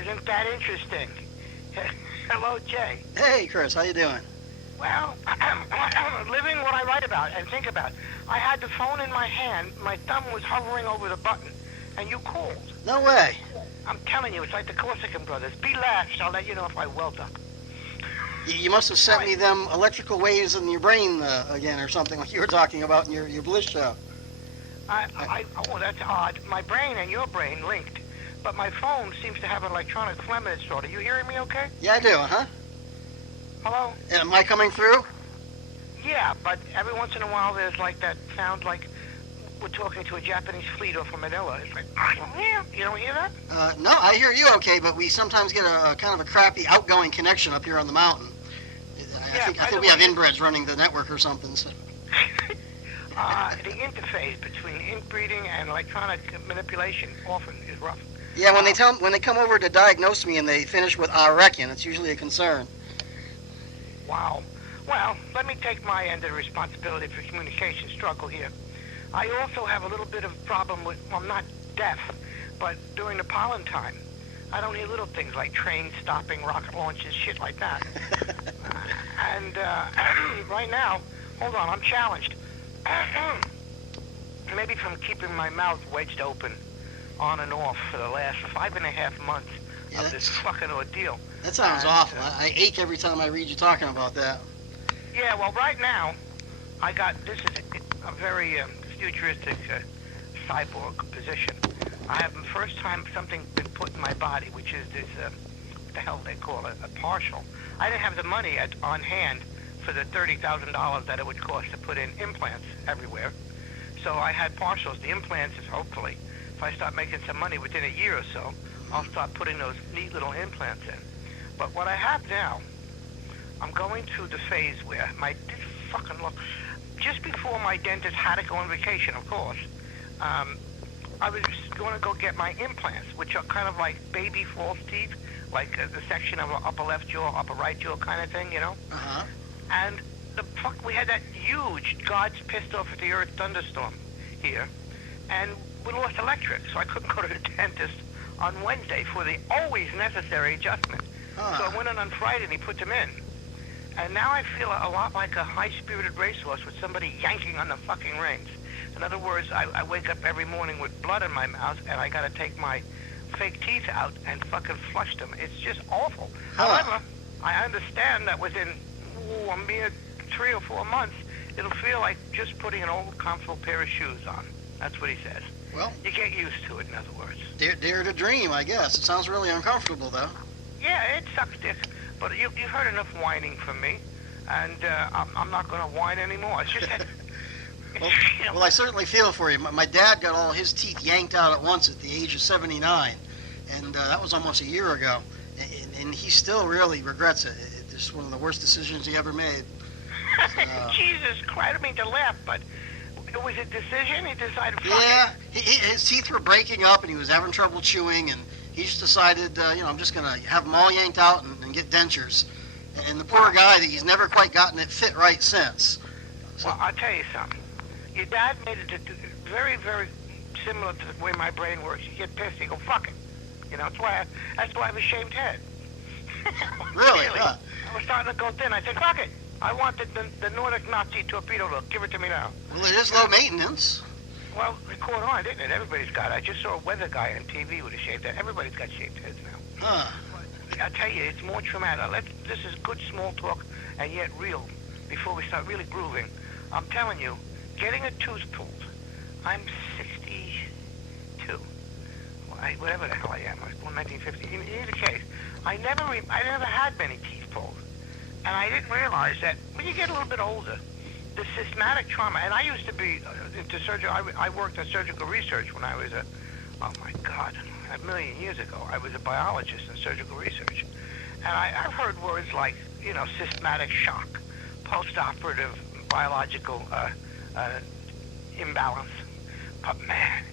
Isn't that interesting? Hello, Jay. Hey, Chris, how you doing? Well, living what I write about and think about. I had the phone in my hand, my thumb was hovering over the button, and you called. No way. I'm telling you, it's like the Corsican brothers. Be lashed, I'll let you know if I weld up. You must have sent me them electrical waves in your brain again or something like you were talking about in your Bliss show. Oh, that's odd. My brain and your brain linked, but my phone seems to have an electronic phlegm in its throat. Are you hearing me okay? Yeah, I do, huh? Hello? Am I coming through? Yeah, but every once in a while there's like that sound like we're talking to a Japanese fleet off from Manila. It's like, you don't hear that? No, I hear you okay, but we sometimes get a kind of a crappy outgoing connection up here on the mountain. I think we have inbreds running the network or something. So. The interface between inbreeding and electronic manipulation often is rough. Yeah, when they come over to diagnose me and they finish with "I reckon," it's usually a concern. Wow. Well, let me take my end of the responsibility for communication struggle here. I also have a little bit of problem with, well, I'm not deaf, but during the pollen time, I don't hear little things like trains stopping, rocket launches, shit like that. And right now, hold on, I'm challenged. Maybe from keeping my mouth wedged open on and off for the last 5.5 months of this fucking ordeal. That sounds awful. I ache every time I read you talking about that. Yeah, well, right now, this is a very futuristic cyborg position. I have the first time something been put in my body, which is this, what the hell they call it, a partial. I didn't have the money on hand for the $30,000 that it would cost to put in implants everywhere. So I had partials. The implants is hopefully, if I start making some money within a year or so, I'll start putting those neat little implants in. But what I have now, I'm going through the phase where just before my dentist had to go on vacation, of course, I was going to go get my implants, which are kind of like baby false teeth, like the section of upper left jaw, upper right jaw kind of thing, you know? Uh-huh. And we had that huge, God's pissed off at the earth thunderstorm here, and we lost electric, so I couldn't go to the dentist on Wednesday for the always necessary adjustment. So I went in on Friday and he put them in. And now I feel a lot like a high-spirited racehorse with somebody yanking on the fucking reins. In other words, I wake up every morning with blood in my mouth and I gotta take my fake teeth out and fucking flush them. It's just awful. However, I understand that within a mere 3 or 4 months, it'll feel like just putting an old comfortable pair of shoes on. That's what he says. Well, you get used to it, in other words. Dare to dream, I guess. It sounds really uncomfortable, though. Yeah, it sucks dick. But you've heard enough whining from me, and I'm not going to whine anymore. It's just that... Well, I certainly feel for you. My dad got all his teeth yanked out at once at the age of 79, and that was almost a year ago. And he still really regrets it. It's one of the worst decisions he ever made. Jesus Christ, I didn't mean to laugh, but it was a decision? He decided, fuck it. His teeth were breaking up, and he was having trouble chewing, and he just decided, I'm just going to have them all yanked out and get dentures. And the poor guy, he's never quite gotten it fit right since. So, well, I'll tell you something. Your dad made it very, very similar to the way my brain works. You get pissed, you go, fuck it. You know, that's why I have a shaved head. Really? Huh? I was starting to go thin. I said, fuck it. I wanted the Nordic Nazi torpedo look. Give it to me now. Well, it is low maintenance. Well, it caught on, didn't it? Everybody's got it. I just saw a weather guy on TV with a shaved head. Everybody's got shaved heads now. Huh. But I tell you, it's more traumatic. This is good small talk and yet real before we start really grooving. I'm telling you, getting a tooth pulled. I'm 62. Whatever the hell I am. I was born in 1950. In either case, I never had many teeth pulled. And I didn't realize that when you get a little bit older, the systematic trauma, and I used to be into surgery, I worked in surgical research when I was a million years ago. I was a biologist in surgical research. And I've heard words like, systematic shock, post-operative biological imbalance. But man,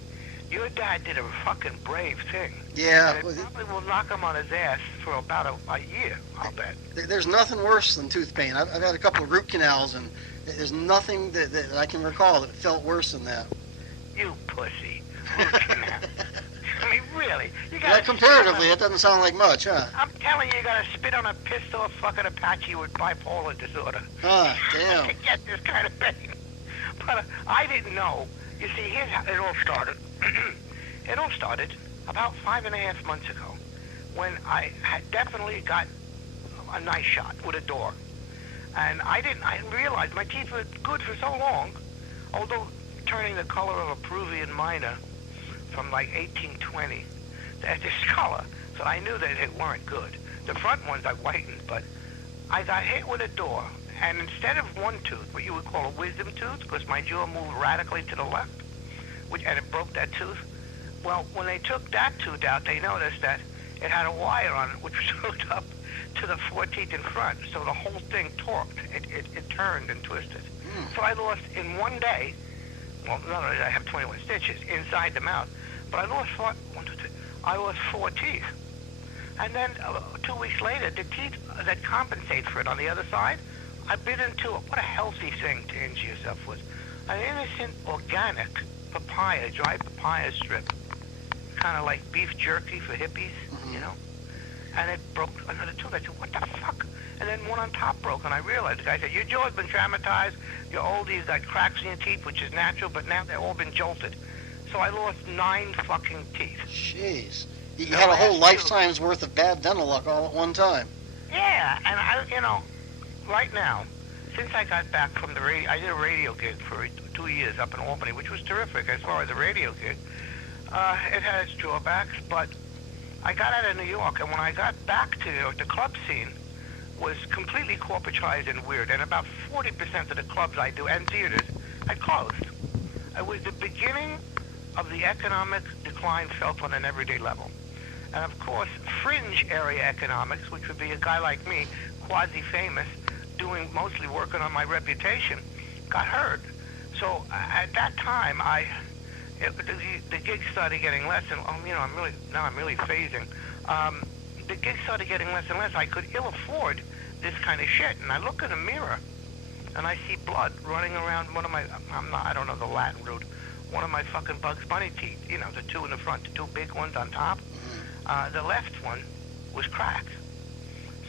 your dad did a fucking brave thing. Yeah. And it probably will knock him on his ass for about a year, I'll bet. There's nothing worse than tooth pain. I've had a couple of root canals, and there's nothing that I can recall that felt worse than that. You pussy. Root canal. I mean, Really? Yeah, comparatively, it doesn't sound like much, huh? I'm telling you, you gotta spit on a pissed off fucking Apache with bipolar disorder. Ah, damn. To get this kind of pain. But I didn't know. You see, here's how it all started. It all started about 5.5 months ago when I had definitely got a nice shot with a door. And I didn't realize my teeth were good for so long, although turning the color of a Peruvian miner from like 1820 to this color, so I knew that it weren't good. The front ones I whitened, but I got hit with a door, and instead of one tooth, what you would call a wisdom tooth, because my jaw moved radically to the left, and it broke that tooth. Well, when they took that tooth out, they noticed that it had a wire on it, which was hooked up to the 4 teeth in front, so the whole thing torqued. It turned and twisted. So I lost in one day, well, not only did I have 21 stitches inside the mouth, but I lost I lost 4 teeth. And then 2 weeks later, the teeth that compensate for it on the other side, I bit into it. What a healthy thing to injure yourself with. An innocent, organic papaya, dry papaya strip. Kind of like beef jerky for hippies, you know? And it broke another tooth. I said, what the fuck? And then one on top broke, and I realized, the guy said, your jaw's been traumatized, you're old, you've got cracks in your teeth, which is natural, but now they've all been jolted. So I lost 9 fucking teeth. Jeez. You had a whole lifetime's worth of bad dental luck all at one time. Yeah, and right now, since I got back from the radio, I did a radio gig for 2 years up in Albany, which was terrific as far as a radio gig. It had its drawbacks, but I got out of New York, and when I got back to New York, the club scene was completely corporatized and weird, and about 40% of the clubs I do and theaters had closed. It was the beginning of the economic decline felt on an everyday level. And of course, fringe area economics, which would be a guy like me, quasi-famous, doing mostly working on my reputation, got hurt. So at that time, the gigs started getting less, and I'm really phasing. The gigs started getting less and less. I could ill afford this kind of shit, and I look in a mirror, and I see blood running around one of my, I don't know the Latin root, one of my fucking Bugs Bunny teeth, the 2 in the front, the 2 big ones on top. The left one was cracked.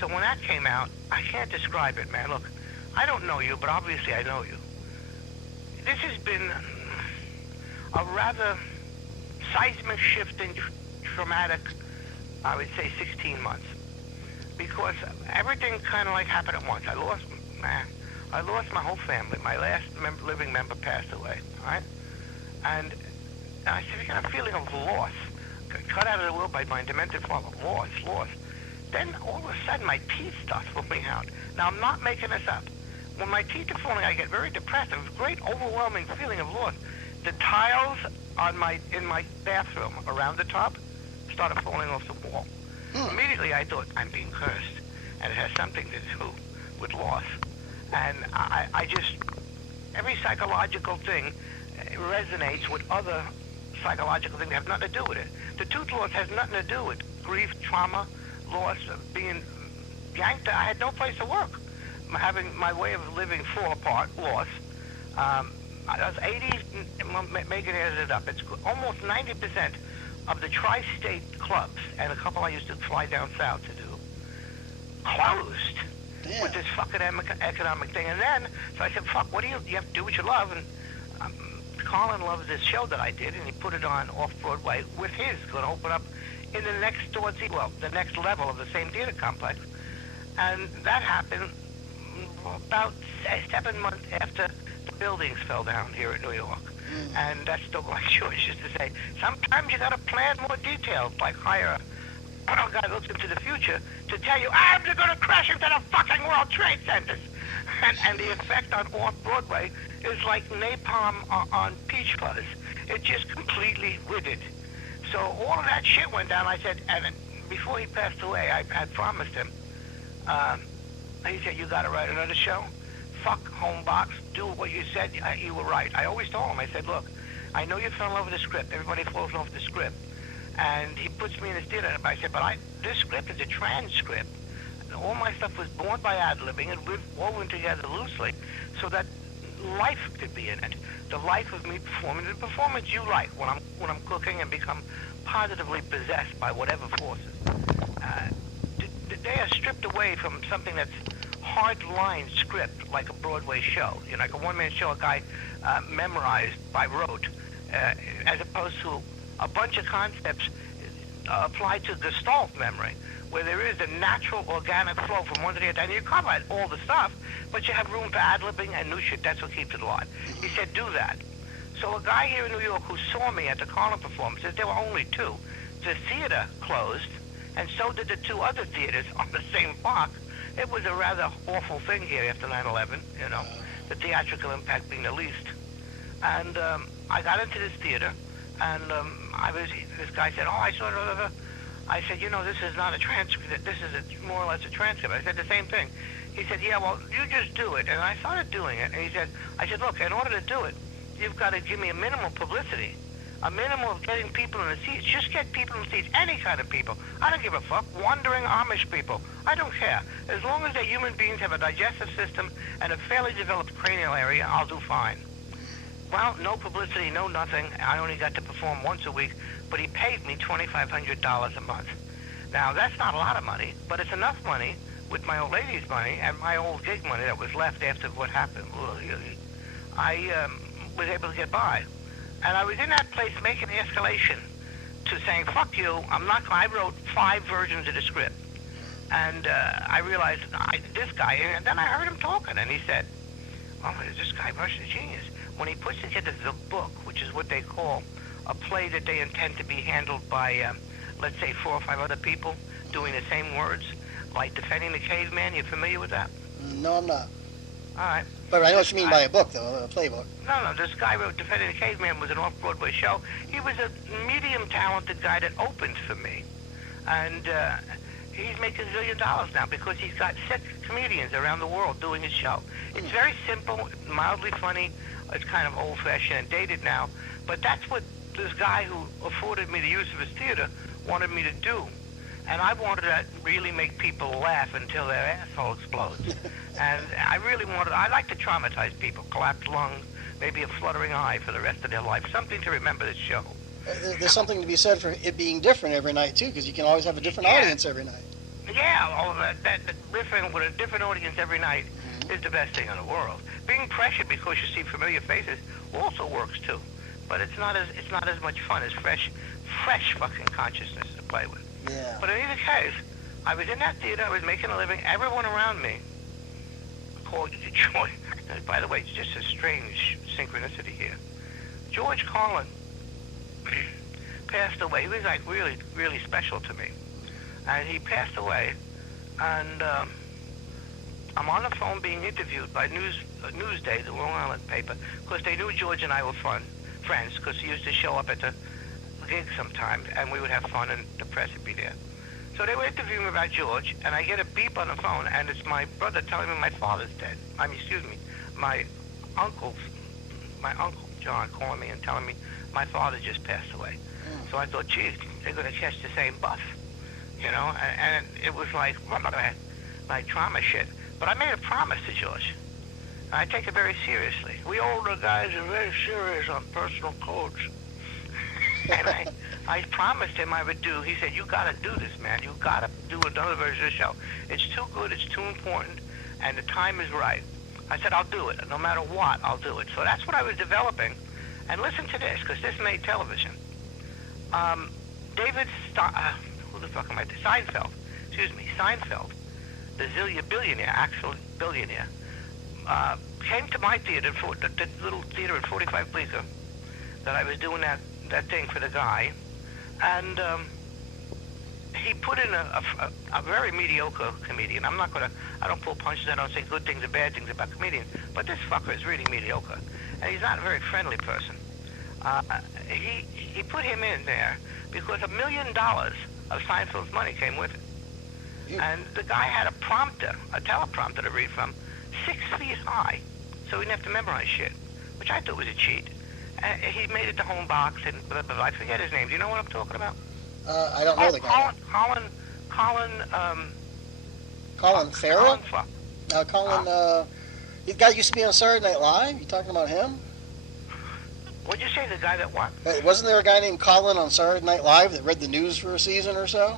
So when that came out, I can't describe it, man. Look, I don't know you, but obviously I know you. This has been a rather seismic shifting, traumatic, I would say 16 months. Because everything kind of like happened at once. I lost my whole family. My last living member passed away, all right? And I got a feeling of loss. Cut out of the world by my demented father. Loss. Then all of a sudden my teeth start falling out. Now I'm not making this up. When my teeth are falling, I get very depressed. It was a great overwhelming feeling of loss. The tiles in my bathroom around the top started falling off the wall. Immediately I thought, I'm being cursed. And it has something to do with loss. And I just, every psychological thing resonates with other psychological things that have nothing to do with it. The tooth loss has nothing to do with grief, trauma, loss, being yanked. I had no place to work. Having my way of living fall apart, loss. I was 80, Megan added it up. It's almost 90% of the tri-state clubs, and a couple I used to fly down south to do, closed. Damn. With this fucking economic thing. And then, so I said, fuck, what do you have to do what you love? And Colin loves this show that I did, and he put it on off-Broadway with his, going to open up in the next door, the next level of the same theater complex. And that happened about 7 months after the buildings fell down here in New York. And that's still like George used to say, sometimes you got to plan more details, like hire a guy who looks into the future to tell you, they're going to crash into the fucking World Trade Centers. And the effect on off-Broadway is like napalm on peach fuzz. It just completely withered. So all of that shit went down. I said, and before he passed away, I had promised him, he said, you got to write another show. Fuck Homebox, do what you said, you were right. I always told him, I said, look, I know you fell in love with the script. Everybody falls in love with the script. And he puts me in his theater. I said, but this script is a transcript. All my stuff was born by ad-libbing and we've woven together loosely so that life could be in it. The life of me performing, the performance you like when I'm cooking and become positively possessed by whatever forces. They are stripped away from something that's hard-line script, like a Broadway show, like a one-man show a guy memorized by rote, as opposed to a bunch of concepts applied to Gestalt memory, where there is a natural, organic flow from one to the other. And you cover all the stuff, but you have room for ad-libbing and new shit. That's what keeps it alive. He said, do that. So a guy here in New York who saw me at the Carlin performances, there were only two. The theater closed, and so did the two other theaters on the same block. It was a rather awful thing here after 9/11, the theatrical impact being the least. And I got into this theater, and this guy said, I saw it. I said, this is not a transcript. This is more or less a transcript. I said the same thing. He said, yeah, well, you just do it. And I started doing it. And I said, look, in order to do it, you've got to give me a minimum publicity, a minimum of getting people in the seats. Just get people in the seats, any kind of people. I don't give a fuck. Wandering Amish people. I don't care. As long as they're human beings, have a digestive system, and a fairly developed cranial area, I'll do fine. Well, no publicity, no nothing. I only got to perform once a week, but he paid me $2,500 a month. Now, that's not a lot of money, but it's enough money with my old lady's money and my old gig money that was left after what happened. I was able to get by. And I was in that place making the escalation to saying, fuck you, I wrote 5 versions of the script. And I realized, this guy, and then I heard him talking, and he said, oh, is this guy Russian genius? When he puts together the book, which is what they call a play that they intend to be handled by, let's say, 4 or 5 other people doing the same words, like Defending the Caveman. You familiar with that? No, I'm not. All right. But I know what you mean by a book, though, a playbook. No, this guy wrote Defending the Caveman was an off-Broadway show. He was a medium-talented guy that opened for me. And he's making $1 zillion now because he's got 6 comedians around the world doing his show. It's very simple, mildly funny. It's kind of old-fashioned and dated now. But that's what this guy who afforded me the use of his theater wanted me to do. And I wanted to really make people laugh until their asshole explodes. And I like to traumatize people, collapsed lungs, maybe a fluttering eye for the rest of their life, something to remember this show. There's something to be said for it being different every night, too, because you can always have a different audience every night. Yeah, that riffing with a different audience every night is the best thing in the world. Being pressured because you see familiar faces also works, too. But it's not as much fun as fresh fucking consciousness to play with. Yeah. But in either case, I was in that theater, I was making a living, everyone around me called George. By the way, it's just a strange synchronicity here. George Carlin passed away. He was like really, really special to me. And he passed away, and I'm on the phone being interviewed by Newsday, the Long Island paper, because they knew George and I were friends, because he used to show up at the gigs sometimes, and we would have fun, and the press would be there. So they were interviewing me about George, and I get a beep on the phone, and it's my brother telling me my father's dead. My uncle John calling me and telling me my father just passed away. So I thought, geez, they're going to catch the same bus, and it was like trauma shit. But I made a promise to George. I take it very seriously. We older guys are very serious on personal codes. And I promised him I would do. He said, you got to do this, man. You got to do another version of the show. It's too good. It's too important. And the time is right. I said, I'll do it. No matter what, I'll do it. So that's what I was developing. And listen to this, because this made television. Seinfeld, the billionaire, actual billionaire, came to my theater, the little theater at 45 Bleecker, that I was doing that thing for the guy, and he put in a very mediocre comedian. I don't pull punches, I don't say good things or bad things about comedians, but this fucker is really mediocre, and he's not a very friendly person. He put him in there because $1 million of Seinfeld's money came with it. And the guy had a teleprompter to read from, 6 feet high, so he didn't have to memorize shit, which I thought was a cheat. He made it to home box and blah, blah, blah. I forget his name. Do you know what I'm talking about? I don't know the guy. Colin Farrell? Colin. The guy used to be on Saturday Night Live? You talking about him? What'd you say, the guy that what? Wasn't there a guy named Colin on Saturday Night Live that read the news for a season or so?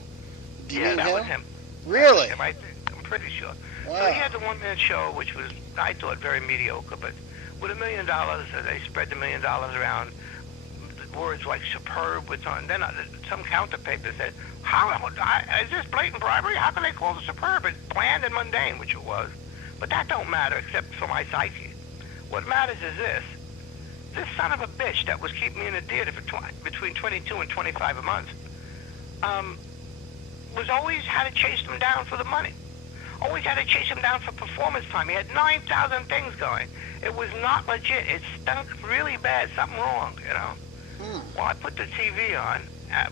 Do you mean that him? was him. Really? Him, I think. I'm pretty sure. Wow. So he had the one-man show, which was, I thought, very mediocre, but with $1 million, they spread the $1 million around. Words like superb was on. Then some counter paper said, is this blatant bribery? How can they call it superb? It's bland and mundane, which it was. But that don't matter except for my psyche. What matters is this. This son of a bitch that was keeping me in the theater for between 22 and 25 a month was always had to chase them down for the money. Always had to chase him down for performance time. He had 9,000 things going. It was not legit. It stunk really bad. Something wrong, you know. Well, I put the TV on.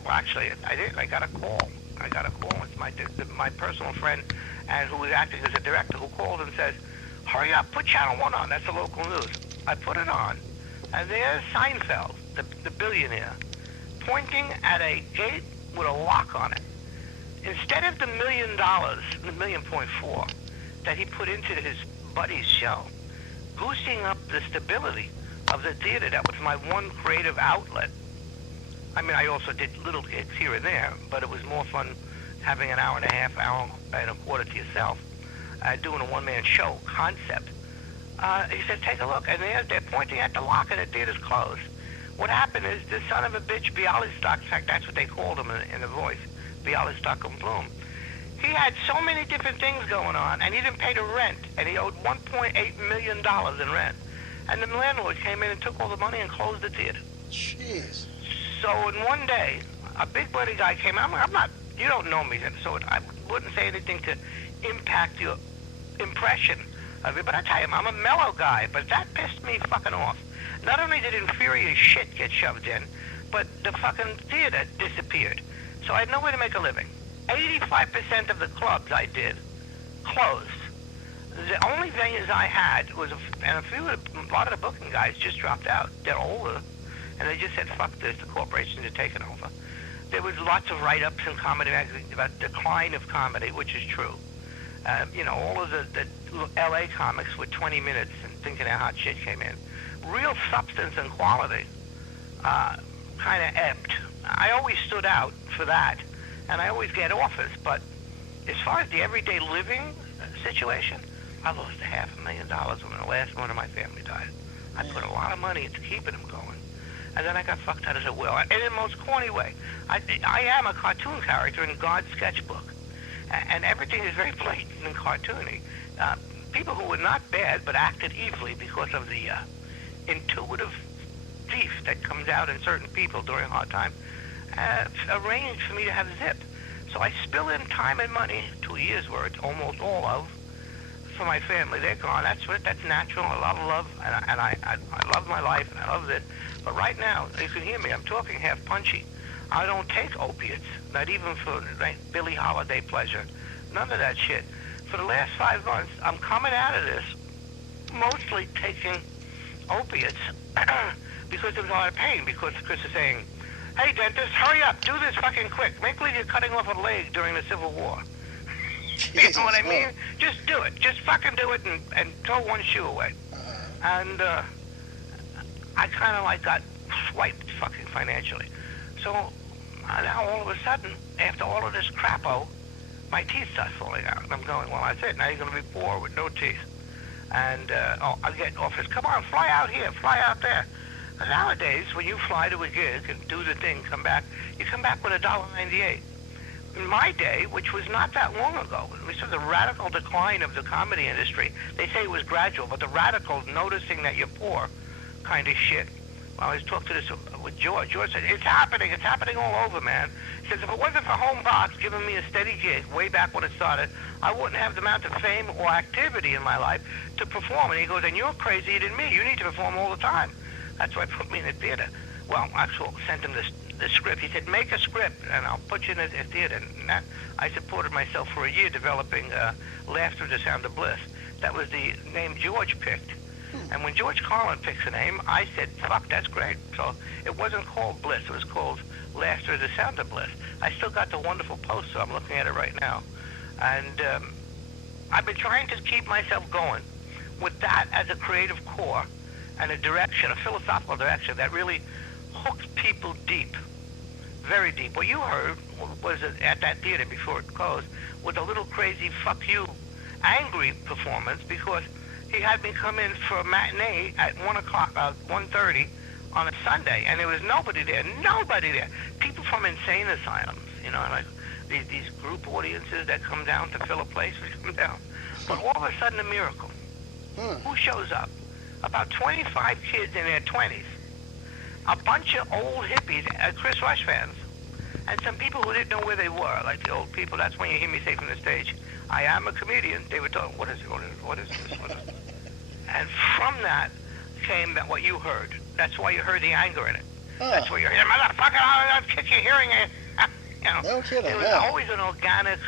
Well, actually, I did. I got a call. It's my personal friend, and who was acting as a director, who called and said, "Hurry up, put Channel 1 on. That's the local news." I put it on, and there's Seinfeld, the billionaire, pointing at a gate with a lock on it. Instead of the $1 million, the $1.4 million that he put into his buddy's show, boosting up the stability of the theater, that was my one creative outlet. I mean, I also did little gigs here and there, but it was more fun having an hour and a half, hour and a quarter to yourself, doing a one-man show concept. He said, take a look, and they're pointing at the lock, and the theater's closed. What happened is this son of a bitch, Bialystok, in fact, that's what they called him in the voice, Bialystok and Bloom. He had so many different things going on, and he didn't pay the rent, and he owed $1.8 million in rent. And the landlord came in and took all the money and closed the theater. Jeez. So in one day, a big buddy guy came out. I'm not, you don't know me, so I wouldn't say anything to impact your impression of it. But I tell you, I'm a mellow guy, but that pissed me fucking off. Not only did inferior shit get shoved in, but the fucking theater disappeared. So I had no way to make a living. 85% of the clubs I did closed. The only venues I had was, a lot of the booking guys just dropped out. They're older, and they just said, fuck this, the corporations are taking over. There was lots of write-ups in comedy magazines about decline of comedy, which is true. All of the L.A. comics with 20 minutes and thinking how hot shit came in. Real substance and quality kind of ebbed. I always stood out for that, and I always get offers, but as far as the everyday living situation, I lost $500,000 when the last one of my family died. I put a lot of money into keeping them going, and then I got fucked out as a will. In the most corny way. I am a cartoon character in God's sketchbook, and everything is very blatant and cartoony. People who were not bad but acted evilly because of the intuitive thief that comes out in certain people during a hard time arranged for me to have zip. So I spill in time and money, 2 years worth, almost all of, for my family. They're gone. That's natural. A lot of love, and I love my life, and I love it. But right now, you can hear me. I'm talking half punchy. I don't take opiates, not even for Billie Holiday pleasure. None of that shit. For the last 5 months, I'm coming out of this mostly taking opiates because there was a lot of pain, because Chris is saying, hey, dentist, hurry up, do this fucking quick. Make believe you're cutting off a leg during the Civil War. You know what I mean? Just do it. Just fucking do it and throw one shoe away. And I kind of got swiped fucking financially. So now all of a sudden, after all of this crapo, my teeth start falling out. And I'm going, well, that's it. Now you're going to be poor with no teeth. And I get offers, come on, fly out here, fly out there. And nowadays, when you fly to a gig and do the thing, you come back with $1.98. In my day, which was not that long ago, we saw the radical decline of the comedy industry. They say it was gradual, but the radical noticing that you're poor kind of shit. Well, I was talking to this with George. George said, it's happening all over, man. He says, if it wasn't for Home Box giving me a steady gig way back when it started, I wouldn't have the amount of fame or activity in my life to perform. And he goes, and you're crazier than me. You need to perform all the time. That's why he put me in the theater. Well, actually sent him the script. He said, make a script, and I'll put you in the theater. And that, I supported myself for a year developing Laughter, the Sound of Bliss. That was the name George picked. And when George Carlin picks a name, I said, fuck, that's great. So it wasn't called Bliss. It was called Laughter, the Sound of Bliss. I still got the wonderful poster. I'm looking at it right now. And I've been trying to keep myself going with that as a creative core and a direction, a philosophical direction that really hooks people deep, very deep. What you heard was at that theater before it closed was a little crazy fuck you, angry performance because he had me come in for a matinee at 1:30 on a Sunday, and there was nobody there. People from insane asylums, like these group audiences that come down to fill a place, come down. But all of a sudden, a miracle. Who shows up? About 25 kids in their 20s, a bunch of old hippies, Chris Rush fans, and some people who didn't know where they were, like the old people. That's when you hear me say from the stage, I am a comedian. They were talking, what is this? What is this? And from that came what you heard. That's why you heard the anger in it. That's why you heard, motherfucker, I'll kick your hearing aid. No kidding. There was always an organic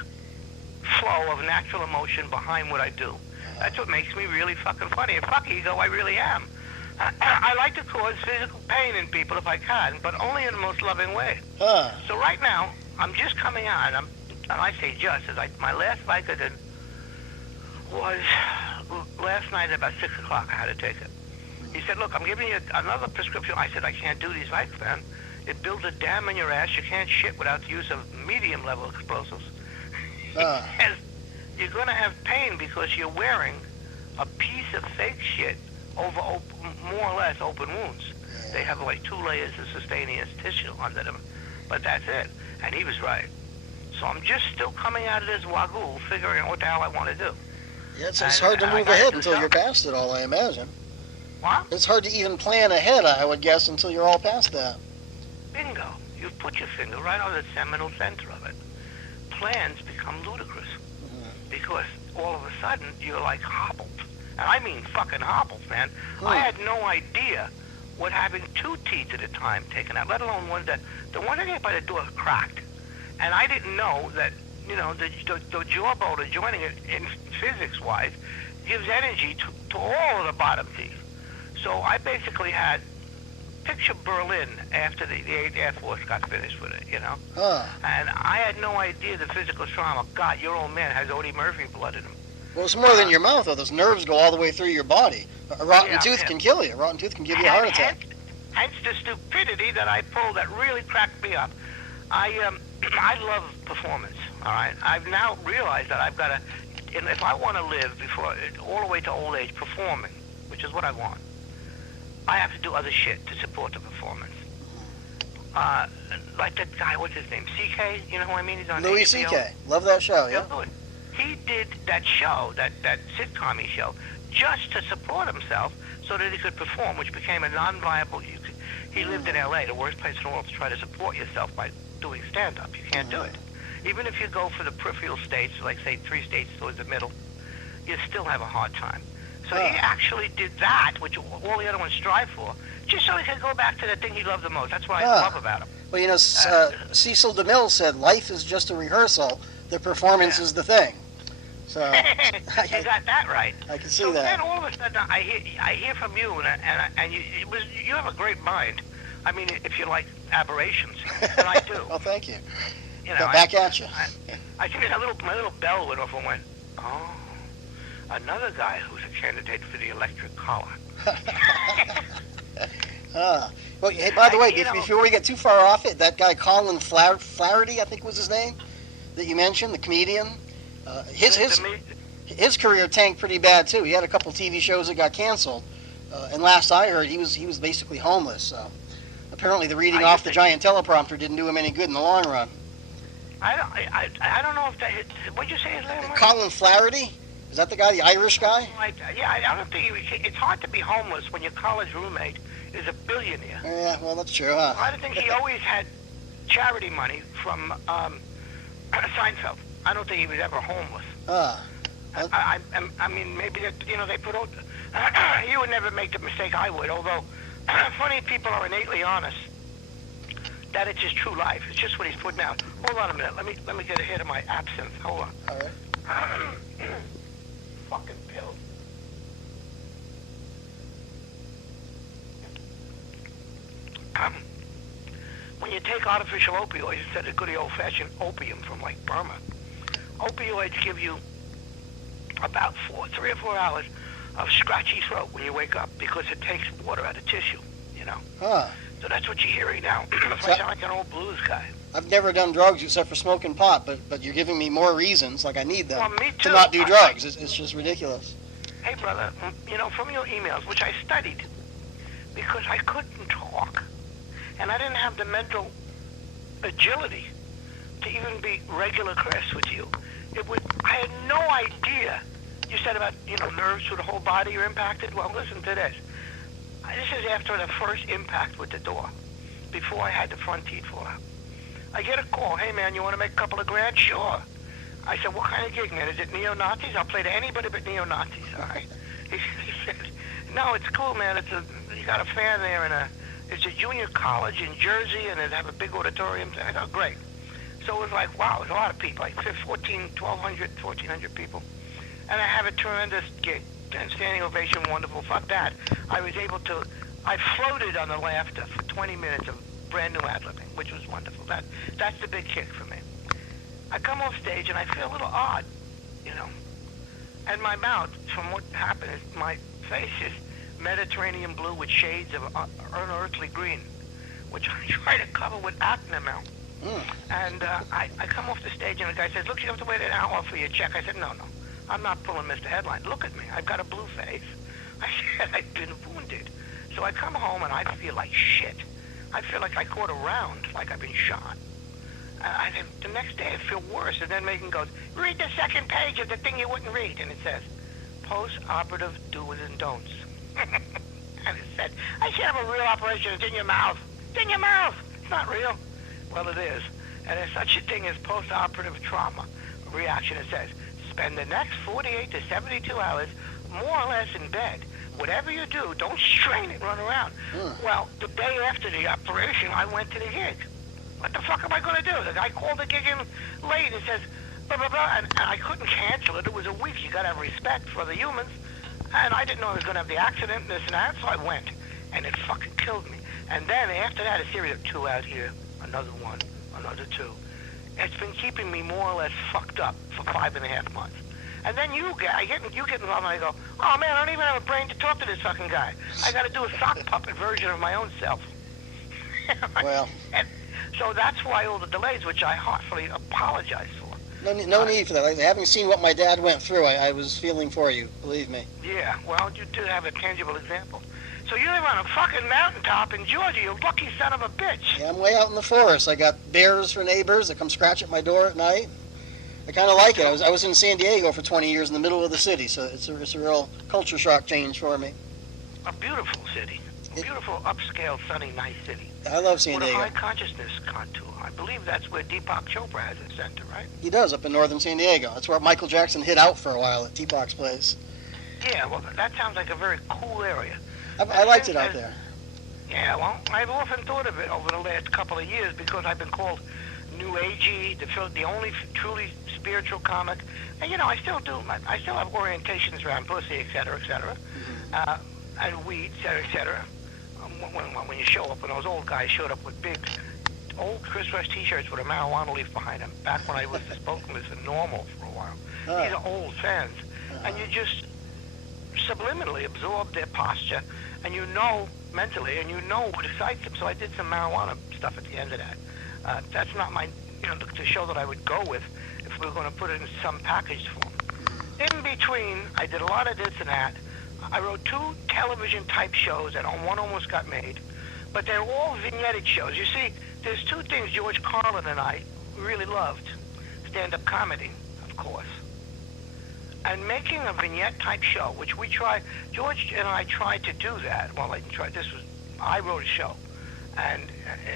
flow of natural emotion behind what I do. That's what makes me really fucking funny. And fuck ego, I really am. I like to cause physical pain in people if I can, but only in the most loving way. So right now, I'm just coming on. And I say just, my last bike I did was last night at about 6 o'clock. I had to take it. He said, look, I'm giving you another prescription. I said, I can't do these bikes, man. It builds a dam in your ass. You can't shit without the use of medium-level explosives. And you're going to have pain because you're wearing a piece of fake shit over more or less open wounds. They have like 2 layers of sustaneous tissue under them, but that's it. And he was right. So I'm just still coming out of this wagoo, figuring out what the hell I want to do. Yeah, it's hard to move ahead until you're past it all, I imagine. What? It's hard to even plan ahead, I would guess, until you're all past that. Bingo. You've put your finger right on the seminal center of it. Plans become ludicrous because all of a sudden you're like hobbled. And I mean fucking hobbled, man. I had no idea what having 2 teeth at a time taken out, let alone the one that came by the door cracked. And I didn't know that, the jawbone joining it in physics-wise gives energy to all of the bottom teeth. So I basically had, picture Berlin after the 8th Air Force got finished with it, And I had no idea the physical trauma. God, your old man has Odie Murphy blood in him. Well, it's more than your mouth, though. Those nerves go all the way through your body. A rotten tooth can kill you. A rotten tooth can give you a heart attack. Hence the stupidity that I pulled that really cracked me up. I love performance, all right? I've now realized that I've got to, if I want to live all the way to old age performing, which is what I want, I have to do other shit to support the performance. Like that guy, what's his name? CK? You know who I mean? He's on Louis HBO. CK. Love that show, yeah. He did that show, that sitcom show, just to support himself so that he could perform, which became a non-viable... He lived in L.A., the worst place in the world to try to support yourself by doing stand-up. You can't do it. Even if you go for the peripheral states, like, say, 3 states towards the middle, you still have a hard time. So he actually did that, which all the other ones strive for, just so he could go back to the thing he loved the most. That's what I love about him. Well, Cecil DeMille said, life is just a rehearsal. The performance is the thing. So you got that right. I can see so that. Then all of a sudden I hear from you, and you have a great mind. I mean, if you like aberrations, and I do. Well, thank you. Back at you. I think my little bell went off and went, oh, another guy who's a candidate for the electric collar. Well, hey, by the way, before we get too far off it, that guy Colin Flaherty, I think was his name, that you mentioned, the comedian. His career tanked pretty bad too. He had a couple TV shows that got canceled, and last I heard, he was basically homeless. So apparently, the reading off the giant teleprompter didn't do him any good in the long run. I don't know if that. What'd you say his name was? Colin Flaherty. Is that the guy, the Irish guy? Yeah, I don't think it's hard to be homeless when your college roommate is a billionaire. Yeah, well, that's true, huh? I don't think he always had charity money from Seinfeld. I don't think he was ever homeless. I mean, maybe that they put out. He would never make the mistake I would. Although funny people are innately honest. That it's his true life. It's just what he's putting out. Hold on a minute. Let me get a hit of my absinthe. Hold on. All right. Fucking pills. When you take artificial opioids instead of good old-fashioned opium from like Burma, opioids give you about 3 or 4 hours of scratchy throat when you wake up because it takes water out of tissue, you know. Huh. So that's what you're hearing now. If I sound like an old blues guy. I've never done drugs except for smoking pot, but you're giving me more reasons, like I need them, Well, me to too. not do drugs. It's just ridiculous. Hey, brother, you know, from your emails, which I studied, because I couldn't talk, and I didn't have the mental agility to even be regular Chris with you. I had no idea. You said about, you know, nerves through the whole body are impacted. Well, listen to this. This is after the first impact with the door, before I had the front teeth fall out. I get a call. Hey, man, you want to make a couple of grand? Sure. I said, what kind of gig, man? Is it neo-Nazis? I'll play to anybody but neo-Nazis, all right? He said, no, it's cool, man. You got a fan there, and it's a junior college in Jersey, and they have a big auditorium. I thought, great. So it was like, wow, it was a lot of people, like 1,200 people. And I have a tremendous gig. And standing ovation, wonderful. Fuck that. I floated on the laughter for 20 minutes of brand new ad-libbing, which was wonderful. That's the big kick for me. I come off stage and I feel a little odd, you know. And my mouth, from what happened, is my face is Mediterranean blue with shades of unearthly green, which I try to cover with acne mouth. And I come off the stage and the guy says, look, you have to wait an hour for your check. I said, no, I'm not pulling Mr. Headline. Look at me. I've got a blue face. I said, I've been wounded. So I come home and I feel like shit. I feel like I caught a round, like I've been shot. The next day I feel worse. And then Megan goes, read the second page of the thing you wouldn't read. And it says, post-operative do's and don'ts. And it said, I should have a real operation. It's in your mouth. It's in your mouth. It's not real. Well, it is. And there's such a thing as post-operative trauma reaction. It says, spend the next 48 to 72 hours more or less in bed. Whatever you do, don't strain and run around. Well, the day after the operation, I went to the gig. What the fuck am I going to do? The guy called the gig in late and says, blah, blah, blah, and I couldn't cancel it. It was a week. You got to have respect for the humans. And I didn't know I was going to have the accident and this and that, so I went. And it fucking killed me. And then after that, a series of 2 out here, another 1, another 2. It's been keeping me more or less fucked up for 5.5 months. And then you get involved and I go, oh man, I don't even have a brain to talk to this fucking guy. I got to do a sock puppet version of my own self. Well. And so that's why all the delays, which I heartfully apologize for. No need for that. Like, having seen what my dad went through, I was feeling for you, believe me. Yeah, well, you do have a tangible example. So you live on a fucking mountaintop in Georgia, you lucky son of a bitch. Yeah, I'm way out in the forest. I got bears for neighbors that come scratch at my door at night. I kind of like it. I was in San Diego for 20 years in the middle of the city, so it's a real culture shock change for me. A beautiful city. A beautiful, upscale, sunny, nice city. I love San Diego. With a high consciousness contour. I believe that's where Deepak Chopra has his center, right? He does, up in northern San Diego. That's where Michael Jackson hid out for a while at Deepak's place. Yeah, well, that sounds like a very cool area. I liked it out there. Yeah, well, I've often thought of it over the last couple of years because I've been called New Agey, the only truly spiritual comic. And, you know, I still have orientations around pussy, et cetera, and weed, et cetera. When you show up, when those old guys showed up with big, old Chris Rush T-shirts with a marijuana leaf behind them, back when I was the spokesman for Normal for a while. These are old fans. And you just subliminally absorb their posture, and you know mentally, and you know what excites them. So I did some marijuana stuff at the end of that. That's not my, the show that I would go with if we were going to put it in some packaged form. In between, I did a lot of this and that. I wrote 2 television-type shows, and one almost got made. But they're all vignetted shows. You see, there's 2 things George Carlin and I really loved. Stand-up comedy, of course. And making a vignette-type show, which we tried. George and I tried to do that. Well, I wrote a show. And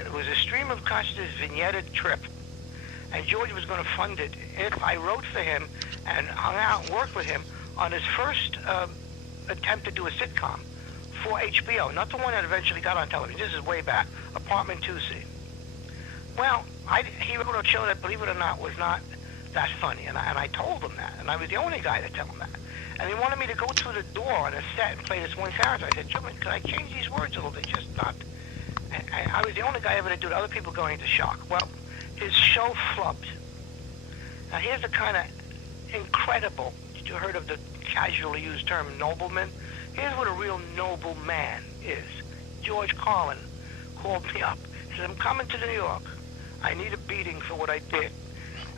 it was a stream of consciousness vignetted trip. And George was going to fund it if I wrote for him and hung out and worked with him on his first attempt to do a sitcom for HBO, not the one that eventually got on television. This is way back, Apartment 2C. Well, he wrote a show that, believe it or not, was not that funny, and I told him that, and I was the only guy to tell him that. And he wanted me to go through the door on a set and play this one character. I said, Jimmy, could I change these words a little bit? Just not. And I was the only guy ever to do it. Other people going into shock. Well, his show flopped. Now, here's the kind of incredible, you heard of the casually used term, nobleman. Here's what a real noble man is. George Carlin called me up. He said, I'm coming to New York. I need a beating for what I did.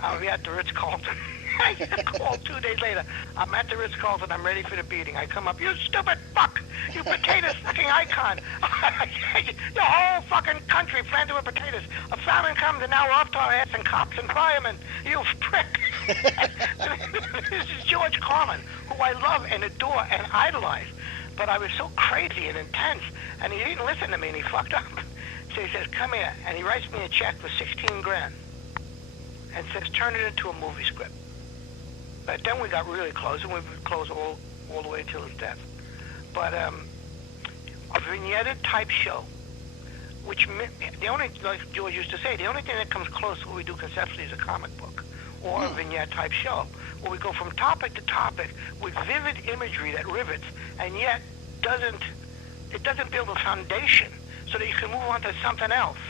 I'll be at the Ritz-Carlton. I get a call 2 days later. I'm at the Ritz-Carlton. I'm ready for the beating. I come up. You stupid fuck. You potatoes fucking icon. The whole fucking country planted with potatoes. A famine comes and now we're up to our ass and cops and firemen. You prick. This is George Carlin, who I love and adore and idolize. But I was so crazy and intense, and he didn't listen to me, and he fucked up. So he says, come here, and he writes me a check for 16 grand and says, turn it into a movie script. But then we got really close, and we were close all the way till his death. But a vignette type show, which the only, like George used to say, the only thing that comes close to what we do conceptually is a comic book or a vignette type show, where we go from topic to topic with vivid imagery that rivets, and yet doesn't build a foundation so that you can move on to something else,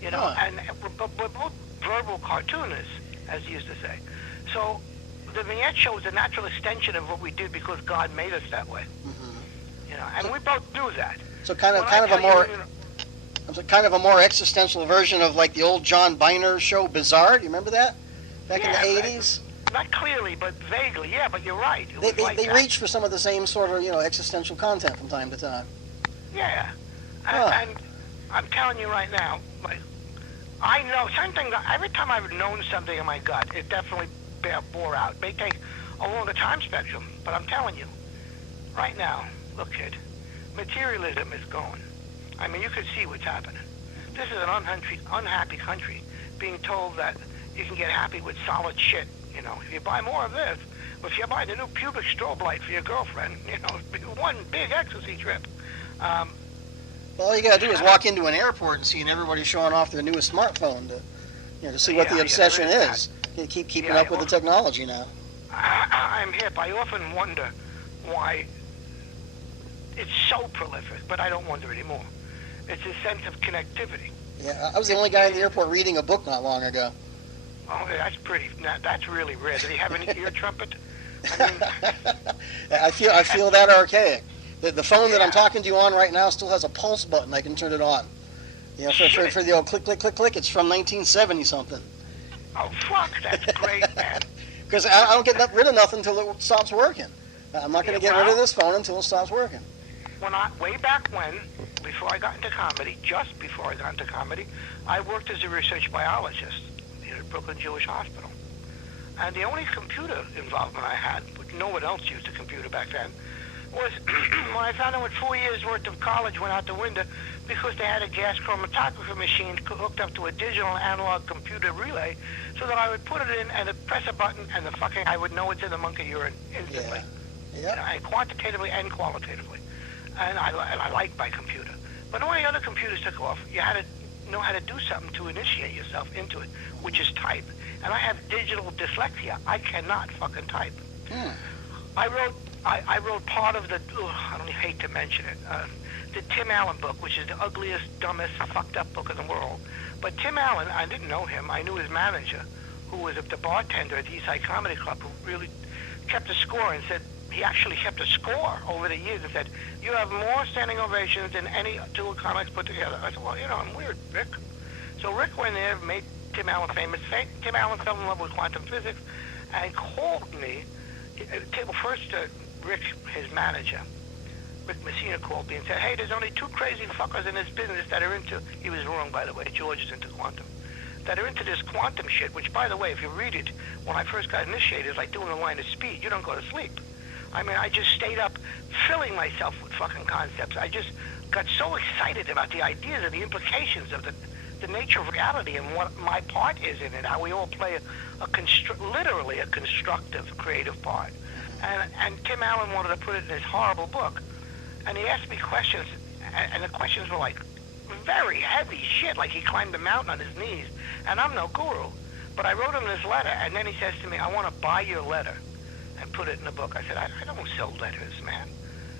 you know. And we're both verbal cartoonists, as he used to say. So the vignette show is a natural extension of what we did because God made us that way. You know, and we both knew that. So kind of a more existential version of like the old John Biner show, Bizarre. Do you remember that? Back in the 80s? Not clearly, but vaguely. Yeah, but you're right. They reach for some of the same sort of, existential content from time to time. Yeah. And I'm telling you right now, I know, same thing, every time I've known something in my gut, it definitely bore out. It may take a longer time spectrum, but I'm telling you, right now, look, kid, materialism is gone. I mean, you can see what's happening. This is an unhappy country being told that you can get happy with solid shit. You know, if you buy more of this, if you buy the new pubic strobe light for your girlfriend, one big ecstasy trip. All you gotta do is walk into an airport and see everybody showing off their newest smartphone to see what the obsession is. You keep keeping up with the technology now. I'm hip. I often wonder why it's so prolific, but I don't wonder anymore. It's a sense of connectivity. Yeah, I was the only guy in the airport reading a book not long ago. Oh, that's really rare. Did he have an ear trumpet? I mean, I feel that archaic. The phone that I'm talking to you on right now still has a pulse button. I can turn it on. For the old click, click, click, click. It's from 1970 something. Oh, fuck, that's great, man. Because I don't get rid of nothing until it stops working. I'm not going to get rid of this phone until it stops working. Way back when, before I got into comedy, just before I got into comedy, I worked as a research biologist at Brooklyn Jewish Hospital. And the only computer involvement I had, but no one else used a computer back then, was when I found out what 4 years worth of college went out the window because they had a gas chromatography machine hooked up to a digital analog computer relay so that I would put it in and press a button and I would know it's in the monkey urine instantly. Yeah. And quantitatively and qualitatively. And I liked my computer. But when the other computers took off, you had to know how to do something to initiate yourself into it, which is type. And I have digital dyslexia. I cannot fucking type. I wrote part of the, I don't hate to mention it, the Tim Allen book, which is the ugliest, dumbest, fucked up book in the world. But Tim Allen, I didn't know him. I knew his manager, who was the bartender at the Eastside Comedy Club, who really kept a score and said, he actually kept a score over the years and said, you have more standing ovations than any two comics put together. I said, well, I'm weird, Rick. So Rick went there, made Tim Allen famous. Tim Allen fell in love with quantum physics and called me. First, Rick, his manager, Rick Messina, called me and said, hey, there's only two crazy fuckers in this business that are into, he was wrong, by the way, George is into quantum, that are into this quantum shit, which, by the way, if you read it, when I first got initiated, it's like doing a line of speed. You don't go to sleep. I mean, I just stayed up filling myself with fucking concepts. I just got so excited about the ideas and the implications of the nature of reality and what my part is in it, how we all play literally a constructive, creative part. And Tim Allen wanted to put it in his horrible book. And he asked me questions, and the questions were like very heavy shit, like he climbed a mountain on his knees. And I'm no guru. But I wrote him this letter, and then he says to me, I want to buy your letter and put it in the book. I said, I don't sell letters, man.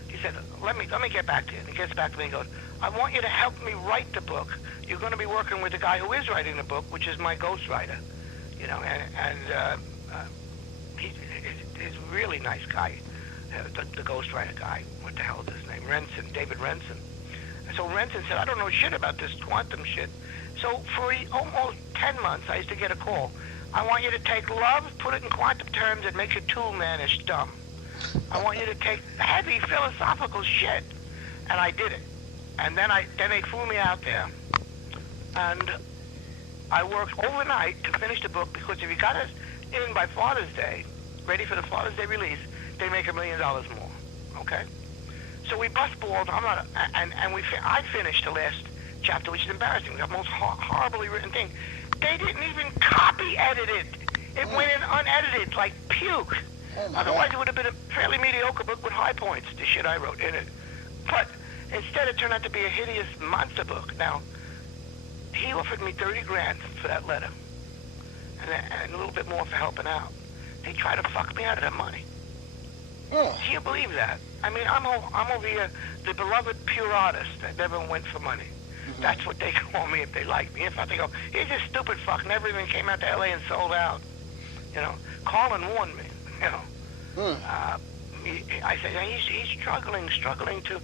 He said, let me get back to you. And he gets back to me and goes, I want you to help me write the book. You're going to be working with the guy who is writing the book, which is my ghostwriter. He's a really nice guy. the ghostwriter guy. What the hell is his name? Renson, David Renson. And so Renson said, I don't know shit about this quantum shit. So for almost 10 months, I used to get a call. I want you to take love, put it in quantum terms, it makes it too mannish dumb. I want you to take heavy philosophical shit. And I did it. And then they flew me out there. And I worked overnight to finish the book, because if you got it in by Father's Day, ready for the Father's Day release, they make $1 million more. Okay? So we bust balls. I finished the last chapter, which is embarrassing. The most horribly written thing. They didn't even copy edit it. It went in unedited, like puke. Otherwise, it would have been a fairly mediocre book with high points, the shit I wrote in it. But instead, it turned out to be a hideous monster book. Now, he offered me $30,000 for that letter, and a little bit more for helping out. They tried to fuck me out of that money. Oh. Can you believe that? I mean, I'm over here, the beloved pure artist that never went for money. Mm-hmm. That's what they call me if they like me. If not, they go, he's a stupid fuck, never even came out to L.A. and sold out. You know, Colin warned me, you know. I said, he's struggling to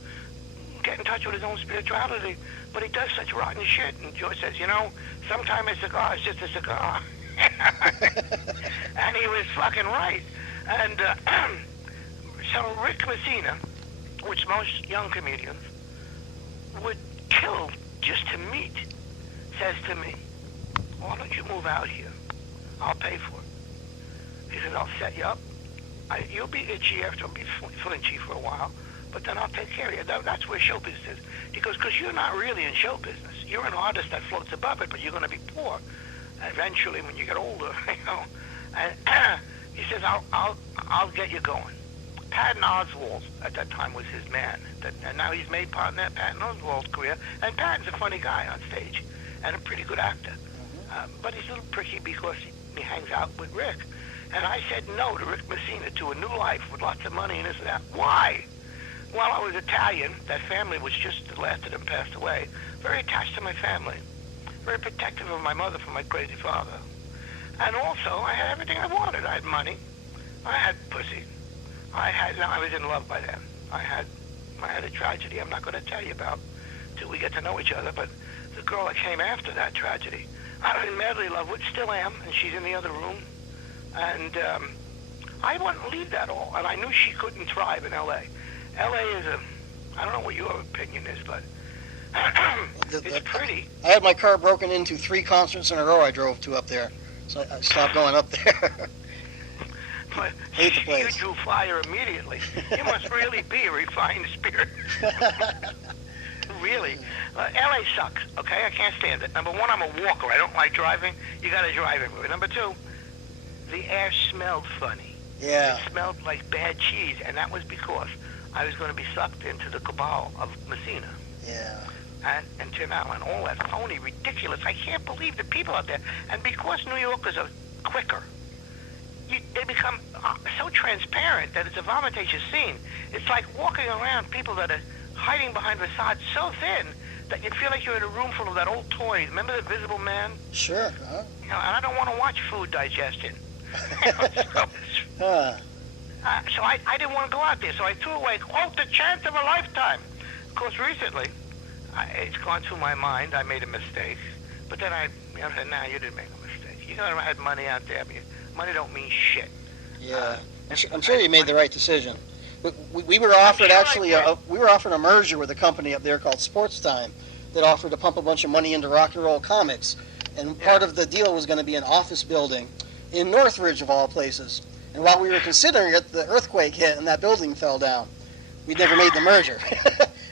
get in touch with his own spirituality, but he does such rotten shit. And George says, you know, sometimes a cigar is just a cigar. And he was fucking right. And so Rick Messina, which most young comedians would kill just to meet, says to me, why don't you move out here? I'll pay for it. He says, I'll set you up. You'll be itchy after, you'll be flinchy for a while, but then I'll take care of you. That's where show business is. He goes, because you're not really in show business. You're an artist that floats above it, but you're going to be poor eventually when you get older, you know. And he says, I'll get you going. Patton Oswalt at that time was his man, and now he's made part in that Patton Oswalt career. And Patton's a funny guy on stage and a pretty good actor, but he's a little pricky because he hangs out with Rick. And I said no to Rick Messina, to a new life with lots of money and this and that. Why? Well, I was Italian. That family was just the last of them passed away. Very attached to my family. Very protective of my mother from my crazy father. And also, I had everything I wanted. I had money. I had pussy. I was in love by then. I had a tragedy I'm not going to tell you about till we get to know each other, but the girl that came after that tragedy, I was madly in love with, still am, and she's in the other room. And I wouldn't leave that all, and I knew she couldn't thrive in L.A. L.A. is I don't know what your opinion is, but it's pretty. I had my car broken into 3 concerts in a row I drove to up there, so I stopped going up there. But hate the place. You drew fire immediately. You must really be a refined spirit. Really. L.A. sucks, okay? I can't stand it. Number one, I'm a walker. I don't like driving. You got to drive everywhere. Number two, the air smelled funny. Yeah. It smelled like bad cheese, and that was because I was going to be sucked into the cabal of Messina. Yeah. And Tim Allen, all that phony, ridiculous. I can't believe the people out there. And because New Yorkers are quicker, they become so transparent that it's a vomitatious scene. It's like walking around people that are hiding behind facades so thin that you feel like you're in a room full of that old toy. Remember The Invisible Man? Sure. Huh? You know, and I don't want to watch food digestion. So I didn't want to go out there. So I threw away, quote, the chance of a lifetime. Of course, recently, it's gone through my mind. I made a mistake. But then I said, nah, you didn't make a mistake. You know, I had money out there. I mean, money don't mean shit. Yeah. I'm sure you made the right decision. We were offered we were offered a merger with a company up there called Sports Time that offered to pump a bunch of money into rock and roll comics. And part of the deal was going to be an office building in Northridge, of all places. And while we were considering it, the earthquake hit and that building fell down. We never made the merger.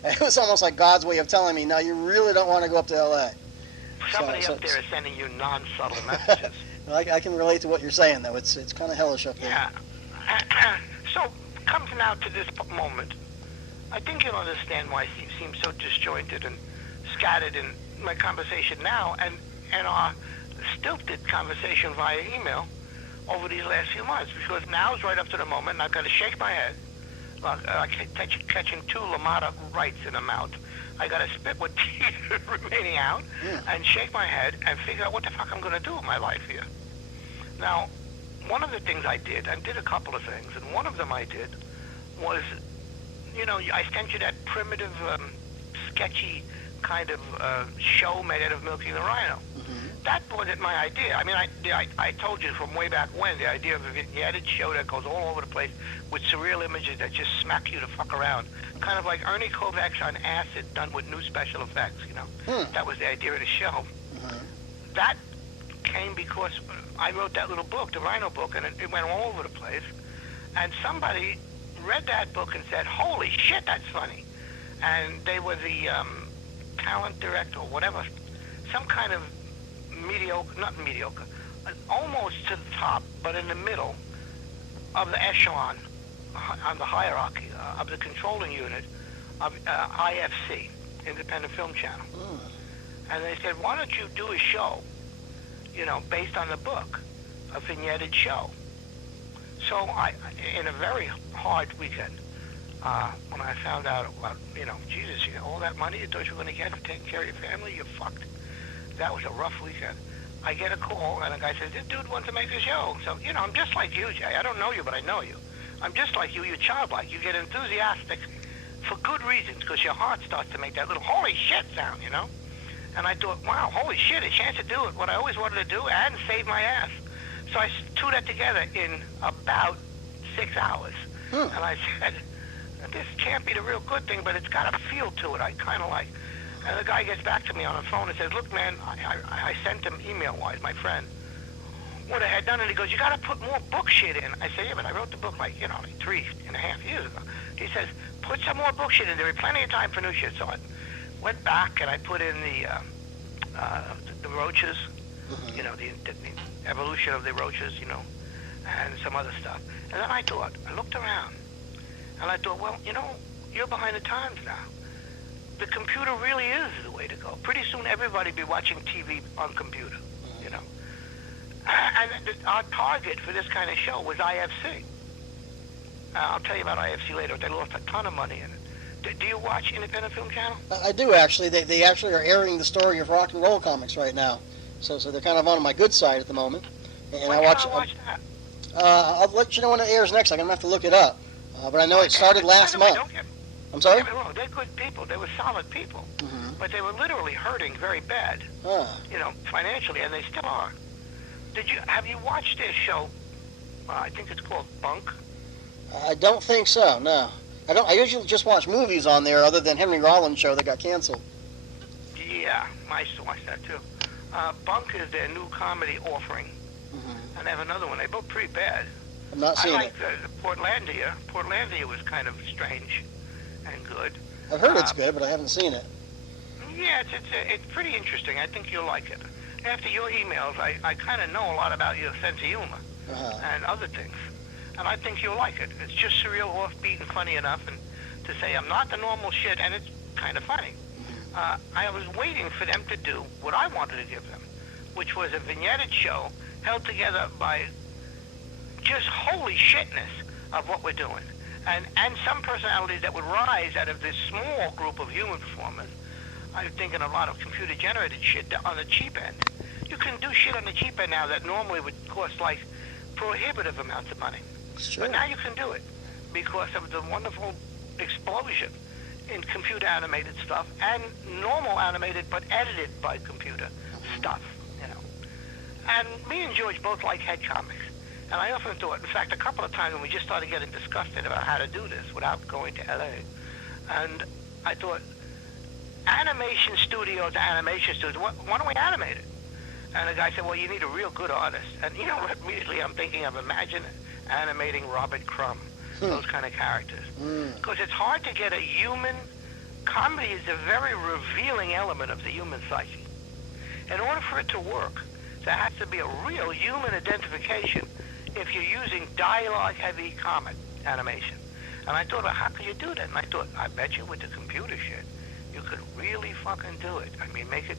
It was almost like God's way of telling me, no, you really don't want to go up to L.A. Somebody up there is sending you non-subtle messages. I can relate to what you're saying, though. It's kind of hellish up there. Yeah. So, comes now to this moment. I think you'll understand why you seem so disjointed and scattered in my conversation now and our stilted conversation via email over these last few months. Because now is right up to the moment, and I've got to shake my head like catching 2 LaMotta rights in a mouth. I got to spit what teeth are remaining out and shake my head and figure out what the fuck I'm going to do with my life here. Now, one of the things I did a couple of things, and one of them I did was, I sent you that primitive, sketchy kind of show made out of milking the rhino. That wasn't my idea. I mean, I told you from way back when, the idea of a vignetted show that goes all over the place with surreal images that just smack you to fuck around. Kind of like Ernie Kovacs on acid done with new special effects, That was the idea of the show. That came because I wrote that little book, the Rhino book, and it went all over the place. And somebody read that book and said, holy shit, that's funny. And they were the talent director or whatever, some kind of not mediocre, almost to the top, but in the middle of the echelon on the hierarchy of the controlling unit of IFC, Independent Film Channel. And they said, why don't you do a show, based on the book, a vignetted show. So I, in a very hard weekend, when I found out about, Jesus, all that money you thought you were going to get for taking care of your family, you're fucked. That was a rough weekend. I get a call, and a guy says, this dude wants to make a show. So, I'm just like you, Jay. I don't know you, but I know you. I'm just like you. You're childlike. You get enthusiastic for good reasons, because your heart starts to make that little holy shit sound, And I thought, wow, holy shit, a chance to do it, what I always wanted to do, and save my ass. So I threw that together in about 6 hours. And I said, this can't be the real good thing, but it's got a feel to it I kind of like. And the guy gets back to me on the phone and says, look, man, I sent him email-wise, my friend, what I had done. And he goes, you got to put more book shit in. I said, yeah, but I wrote the book like 3.5 years ago. He says, put some more book shit in. There was plenty of time for new shit. So I went back and I put in the roaches, the evolution of the roaches, and some other stuff. And then I looked around, and I thought, well, you're behind the times now. The computer really is the way to go. Pretty soon everybody be watching TV on computer, And our target for this kind of show was IFC. I'll tell you about IFC later. They lost a ton of money in it. Do you watch Independent Film Channel? I do, actually. They actually are airing the story of rock and roll comics right now. So they're kind of on my good side at the moment. And when can I watch that? I'll let you know when it airs next. I'm going to have to look it up. But I know it started last month. I'm sorry? They're good people. They were solid people. But they were literally hurting very bad, financially, and they still are. Have you watched this show? I think it's called Bunk. I don't think so, no. I usually just watch movies on there other than Henry Rollins' show that got canceled. Yeah, I used to watch that too. Bunk is their new comedy offering. And they have another one. They're both pretty bad. I'm not seeing it. I like Portlandia. Portlandia was kind of strange and good. I've heard it's good, but I haven't seen it. Yeah, it's pretty interesting. I think you'll like it. After your emails, I kind of know a lot about your sense of humor and other things. And I think you'll like it. It's just surreal, offbeat, and funny enough, and to say I'm not the normal shit, and it's kind of funny. I was waiting for them to do what I wanted to give them, which was a vignetted show held together by just holy shitness of what we're doing. And some personalities that would rise out of this small group of human performers. I'm thinking a lot of computer-generated shit on the cheap end. You can do shit on the cheap end now that normally would cost like prohibitive amounts of money. Sure. But now you can do it because of the wonderful explosion in computer-animated stuff and normal animated but edited by computer stuff, And me and George both like head comics. And I often thought, in fact, a couple of times when we just started getting disgusted about how to do this without going to L.A., and I thought, animation studios, why don't we animate it? And the guy said, well, you need a real good artist. And, immediately I'm thinking of imagine animating Robert Crumb, those kind of characters. Because it's hard to get a human, comedy is a very revealing element of the human psyche. In order for it to work, there has to be a real human identification if you're using dialogue-heavy comic animation. And I thought, about how could you do that? And I thought, I bet you with the computer shit, you could really fucking do it. I mean, make it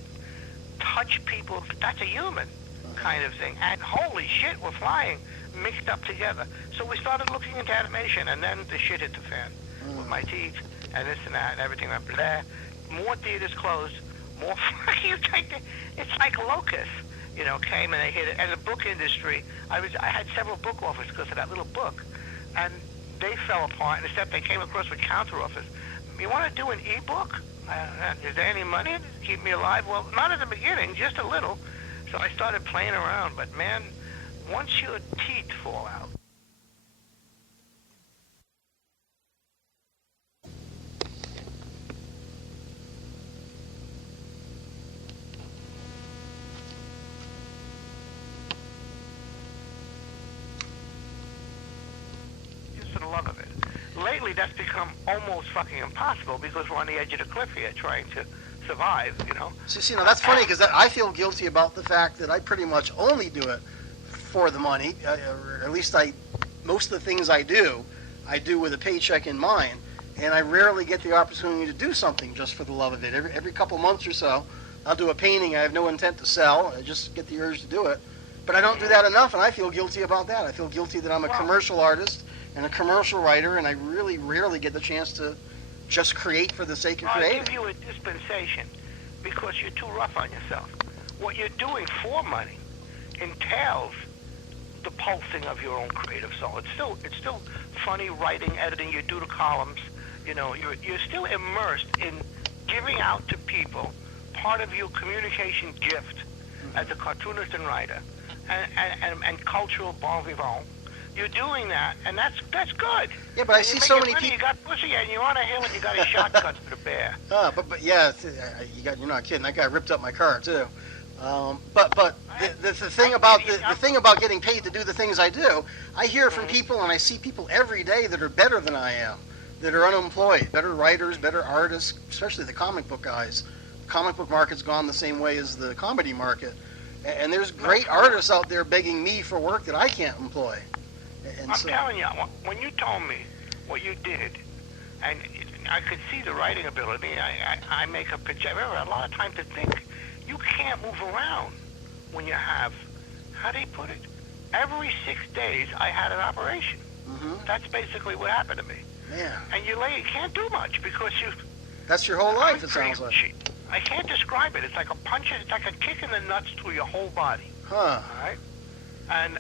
touch people. That's a human kind of thing. And holy shit, we're flying mixed up together. So we started looking into animation, and then the shit hit the fan with my teeth and this and that and everything went blah. More theaters closed. More it's like locusts, came and they hit it. And the book industry, I had several book offers because of that little book. And they fell apart, and except they came across with counteroffers. You want to do an e-book? Is there any money to keep me alive? Well, not at the beginning, just a little. So I started playing around. But man, once your teeth fall out, just for the love of it. Lately, that's become almost fucking impossible because we're on the edge of the cliff here trying to survive, you know. See, now that's funny because I feel guilty about the fact that I pretty much only do it for the money. Or at least most of the things I do with a paycheck in mind, and I rarely get the opportunity to do something just for the love of it. Every couple months or so, I'll do a painting I have no intent to sell. I just get the urge to do it, but I don't do that enough, and I feel guilty about that. I feel guilty that I'm a commercial artist and a commercial writer, and I really rarely get the chance to just create for the sake of creating. I'll give you a dispensation because you're too rough on yourself. What you're doing for money entails the pulsing of your own creative soul. It's still funny writing, editing. You do the columns. You know, you're still immersed in giving out to people part of your communication gift as a cartoonist and writer, and cultural bon vivant. You're doing that, and that's good. Yeah, but I see so many people. You got pussy, and you're on a hill, and you got a shotgun for the bear. But yeah, you're not kidding. That guy ripped up my car too. But the thing about getting paid to do the things I do, I hear from people, and I see people every day that are better than I am, that are unemployed, better writers, better artists, especially the comic book guys. The comic book market's gone the same way as the comedy market, and there's great artists out there begging me for work that I can't employ. I'm telling you, when you told me what you did, and I could see the writing ability, I make a projection. A lot of times to think, you can't move around when you have, how do you put it? Every 6 days I had an operation. Mm-hmm. That's basically what happened to me. Yeah. And you can't do much because you. That's your whole life, it sounds like. I can't describe it. It's like a punch. It's like a kick in the nuts through your whole body. Huh. All right. And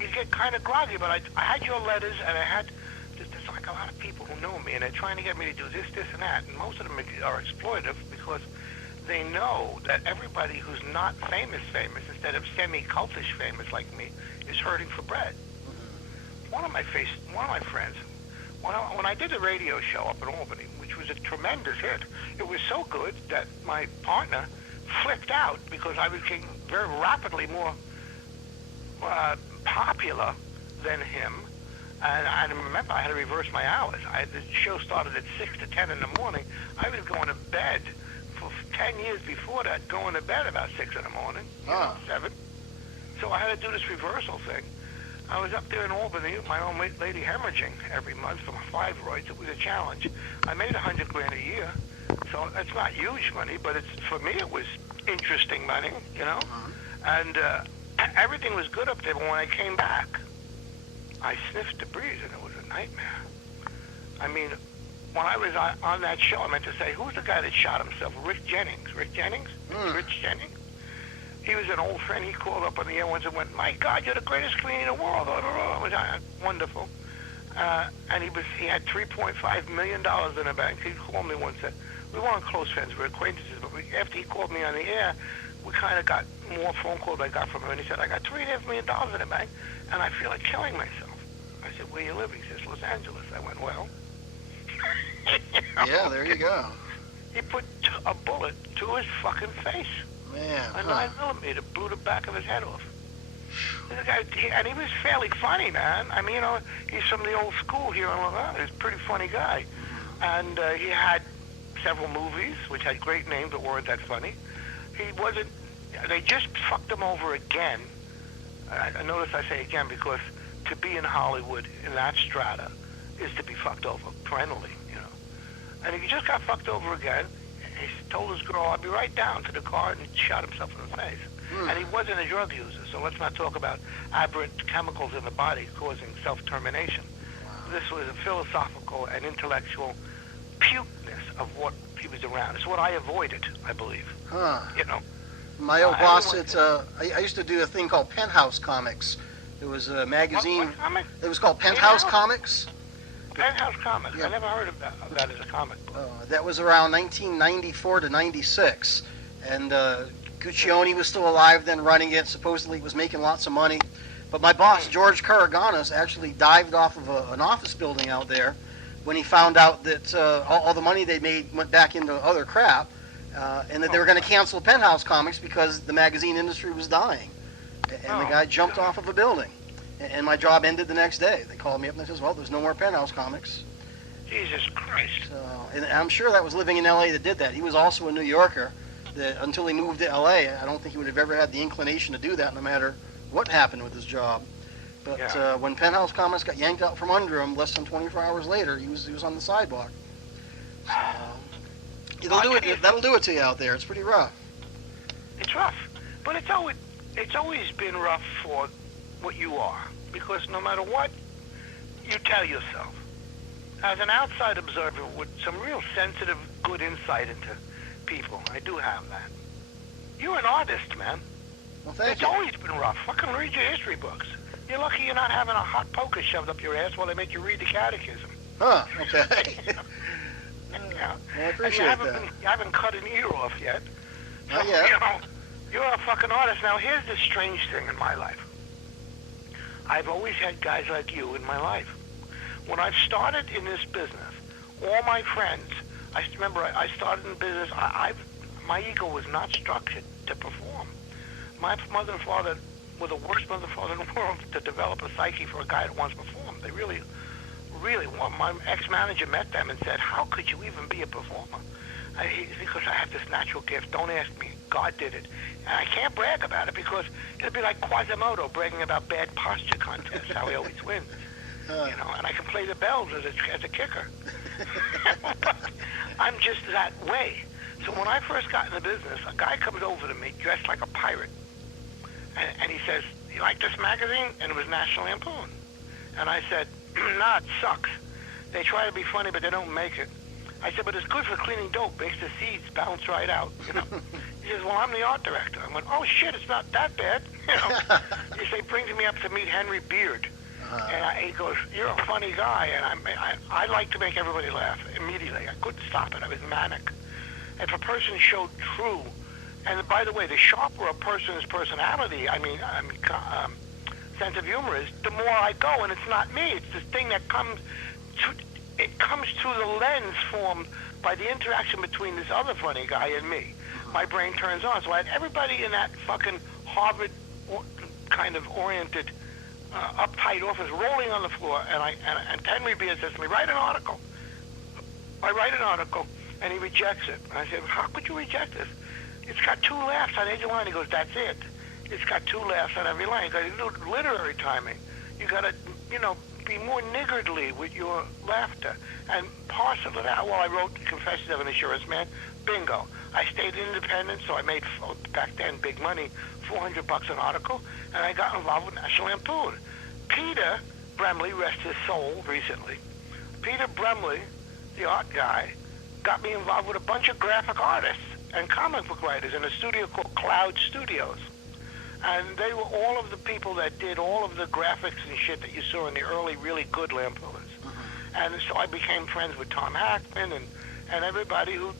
you get kind of groggy, but I had your letters, and I had. There's like a lot of people who know me, and they're trying to get me to do this, and that, and most of them are exploitive because they know that everybody who's not famous, instead of semi-cultish famous like me, is hurting for bread. One of my friends, when I did the radio show up in Albany, which was a tremendous hit, it was so good that my partner flipped out because I became very rapidly more popular than him. And I remember I had to reverse my hours. The show started at 6 to 10 in the morning. I was going to bed for 10 years before that, going to bed about 6 in the morning, 7. So I had to do this reversal thing. I was up there in Albany, my own lady hemorrhaging every month from fibroids. It was a challenge. I made $100,000 a year, so it's not huge money, but for me it was interesting money, you know. And everything was good up there, but when I came back, I sniffed the breeze, and it was a nightmare. I mean, when I was on that show, I meant to say, who's the guy that shot himself? Rick Jennings. Rich Jennings? He was an old friend. He called up on the air once and went, "My God, you're the greatest comedian in the world." It was wonderful. And he had $3.5 million in the bank. He called me once and said, we weren't close friends, we were acquaintances, but after he called me on the air, we kind of got more phone calls I got from him, and he said, "I got $3.5 million in the bank, and I feel like killing myself." I said, "Where you live?" He says, "Los Angeles." I went, "Well." Yeah, there you go. He put a bullet to his fucking face. Man. A 9mm blew the back of his head off. And he was fairly funny, man. I mean, you know, he's from the old school here in Long Island. He's a pretty funny guy. And he had several movies, which had great names but weren't that funny. They just fucked him over again. I notice I say again because to be in Hollywood in that strata is to be fucked over perennially, you know. And he just got fucked over again. He told his girl, "I'll be right down," to the car, and shot himself in the face. And he wasn't a drug user, so let's not talk about aberrant chemicals in the body causing self-termination. Wow. This was a philosophical and intellectual pukeness of what he was around. It's what I avoided, I believe. Huh. You know. My old boss, I used to do a thing called Penthouse Comics, It was a magazine. What comic? It was called Penthouse Comics. Penthouse Comics. Yeah. I never heard of that as a comic book. That was around 1994 to 96. And Guccione was still alive then running it. Supposedly he was making lots of money. But my boss, George Karaganis, actually dived off of an office building out there when he found out that all the money they made went back into other crap, and that they were going to cancel Penthouse Comics because the magazine industry was dying. And the guy jumped off of a building. And my job ended the next day. They called me up and they said, well, there's no more Penthouse Comics. Jesus Christ. So, and I'm sure that was living in L.A. that did that. He was also a New Yorker. That until he moved to L.A., I don't think he would have ever had the inclination to do that, no matter what happened with his job. But when Penthouse Comics got yanked out from under him, less than 24 hours later, he was on the sidewalk. So, that'll do it to you out there. It's pretty rough. It's rough, but it's always been rough for what you are, because no matter what, you tell yourself. As an outside observer with some real sensitive, good insight into people, I do have that. You're an artist, man. Well, thank you. It's always been rough. Fucking read your history books. You're lucky you're not having a hot poker shoved up your ass while they make you read the catechism. Huh, okay. Yeah. I appreciate that. You haven't cut an ear off yet. Not yet. You know, you're a fucking artist. Now, here's the strange thing in my life. I've always had guys like you in my life. When I've started in this business, all my friends, I remember I started in business, my ego was not structured to perform. My mother and father were the worst mother and father in the world to develop a psyche for a guy that wants to perform. They really, my ex-manager met them and said, how could you even be a performer? Because I have this natural gift. Don't ask me. God did it. And I can't brag about it because it'd be like Quasimodo bragging about bad posture contests, how he always wins. You know, and I can play the bells as a kicker. But I'm just that way. So when I first got in the business, a guy comes over to me dressed like a pirate. And he says, you like this magazine? And it was National Lampoon. And I said, nah, it sucks. They try to be funny, but they don't make it. I said, but it's good for cleaning dope. Makes the seeds bounce right out, you know. He says, well, I'm the art director. I went, oh, shit, it's not that bad. You know. He said, he brings me up to meet Henry Beard. And he goes, you're a funny guy. And I like to make everybody laugh immediately. I couldn't stop it. I was manic. If a person showed true, and by the way, the sharper a person's personality, sense of humor is, the more I go, and it's not me. It's this thing that comes through the lens formed by the interaction between this other funny guy and me. My brain turns on. So I had everybody in that fucking Harvard kind of oriented, uptight office rolling on the floor, and Henry Beard says to me, write an article. I write an article, and he rejects it. And I said, how could you reject this? It's got 2 laughs on every line. He goes, that's it. It's got 2 laughs on every line. You got to do literary timing. You got to, be more niggardly with your laughter and parcel it out. Well, I wrote Confessions of an Insurance Man. Bingo. I stayed independent, so I made, back then, big money, $400 an article, and I got involved with National Lampoon. Peter Bremley, rest his soul, recently. Peter Bremley, the art guy, got me involved with a bunch of graphic artists and comic book writers in a studio called Cloud Studios. And they were all of the people that did all of the graphics and shit that you saw in the early, really good Lampoons. And so I became friends with Tom Hackman and everybody who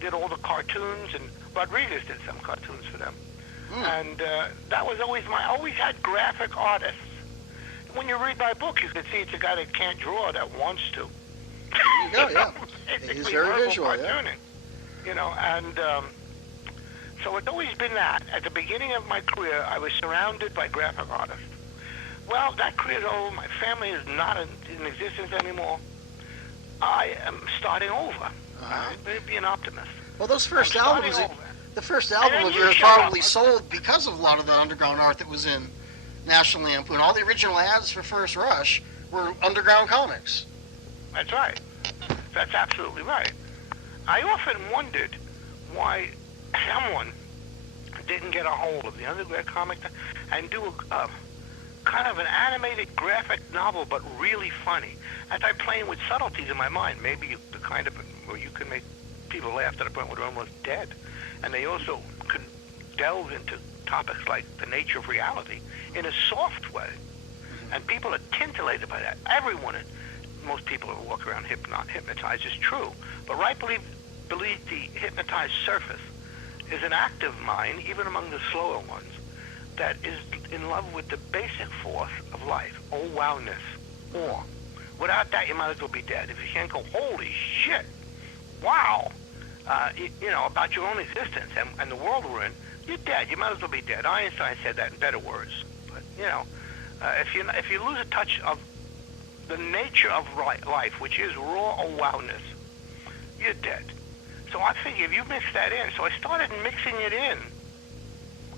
did all the cartoons, and Rodriguez did some cartoons for them. And that was always I always had graphic artists. When you read my book, you can see it's a guy that can't draw that wants to. There you go, yeah. He's very visual, cartooning, yeah. And so it's always been that. At the beginning of my career, I was surrounded by graphic artists. Well, that career's over. My family is not in existence anymore. I am starting over. Be an optimist. Well, those first albums, the first album of yours probably sold because of a lot of the underground art that was in National Lampoon. All the original ads for First Rush were underground comics. That's right. That's absolutely right. I often wondered why someone didn't get a hold of the underground comic and do a kind of an animated graphic novel, but really funny. As I'm playing with subtleties in my mind, maybe the kind of where you can make people laugh to the point where they're almost dead. And they also can delve into topics like the nature of reality in a soft way. And people are tintillated by that. Most people who walk around hypnotized is true. But right beneath the hypnotized surface is an active mind, even among the slower ones, that is in love with the basic force of life. Oh, wowness. Awe. Without that, you might as well be dead. If you can't go, holy shit, wow, about your own existence and the world we're in, you're dead. You might as well be dead. Einstein said that in better words. But, if you lose a touch of the nature of life, which is raw wowness, you're dead. So I figured you mix that in. So I started mixing it in.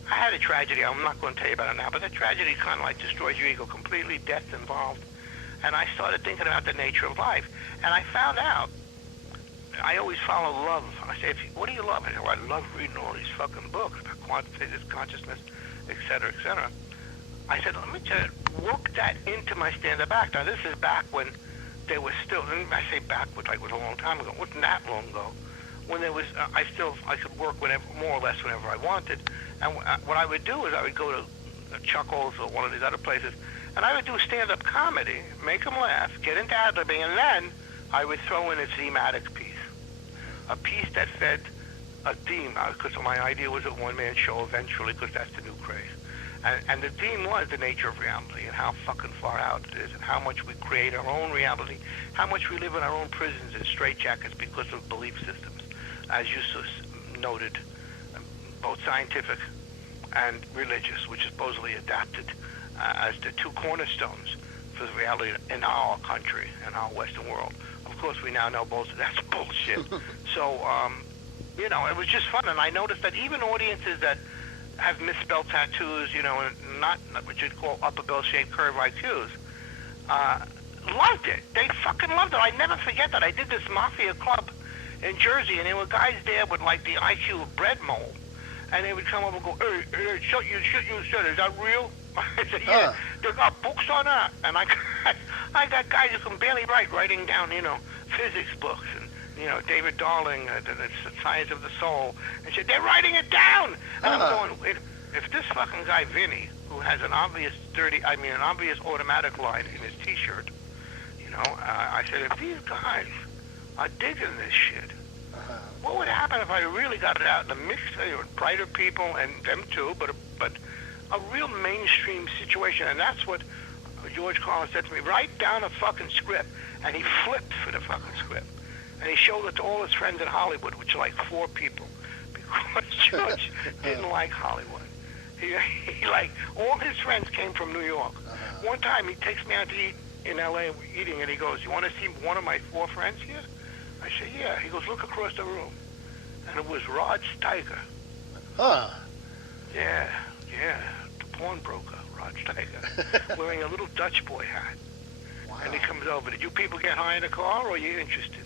I had a tragedy. I'm not going to tell you about it now, but that tragedy kind of like destroys your ego completely, death involved. And I started thinking about the nature of life. And I found out, I always follow love. I say, what do you love? I say, well, I love reading all these fucking books about quantitative consciousness, et cetera, et cetera. I said, let me just work that into my stand-up act. Now, this is back when there was still, and I say back, which like was a long time ago. It wasn't that long ago. When there was, I could work whenever, more or less whenever I wanted. And what I would do is I would go to Chuckles or one of these other places, and I would do stand-up comedy, make them laugh, get into ad-libbing, and then I would throw in a thematic piece. A piece that fed a theme, because my idea was a one-man show eventually, because that's the new craze. And the theme was the nature of reality and how fucking far out it is and how much we create our own reality, how much we live in our own prisons and straitjackets because of belief systems, as you noted, both scientific and religious, which is supposedly adapted as the two cornerstones for the reality in our country and our Western world. Of course, we now know both that's bullshit. So, it was just fun. And I noticed that even audiences that have misspelled tattoos, and not what you'd call upper bell-shaped curve IQs, loved it. They fucking loved it. I never forget that. I did this mafia club in Jersey, and there were guys there with like the IQ of bread mold. And they would come up and go, hey, shut you, is that real? I said, yeah, they got books on that. And I got guys who can barely writing down, physics books and, David Darling, the Science of the Soul. And said, they're writing it down. And I'm going, if this fucking guy, Vinny, who has an obvious automatic line in his T-shirt, I said, if these guys are digging this shit, what would happen if I really got it out in the mix? Brighter people, and them too, but a real mainstream situation. And that's what George Carlin said to me. Write down a fucking script. And he flipped for the fucking script. And he showed it to all his friends in Hollywood, which are like 4 people. Because George didn't like Hollywood. He all his friends came from New York. One time he takes me out to eat in L.A. eating, and he goes, you want to see one of my 4 friends here? I said, yeah. He goes, look across the room. And it was Rod Steiger. Huh. Yeah, the pawnbroker, Rod Steiger, wearing a little Dutch boy hat. Wow. And he comes over, did you people get high in the car, or are you interested?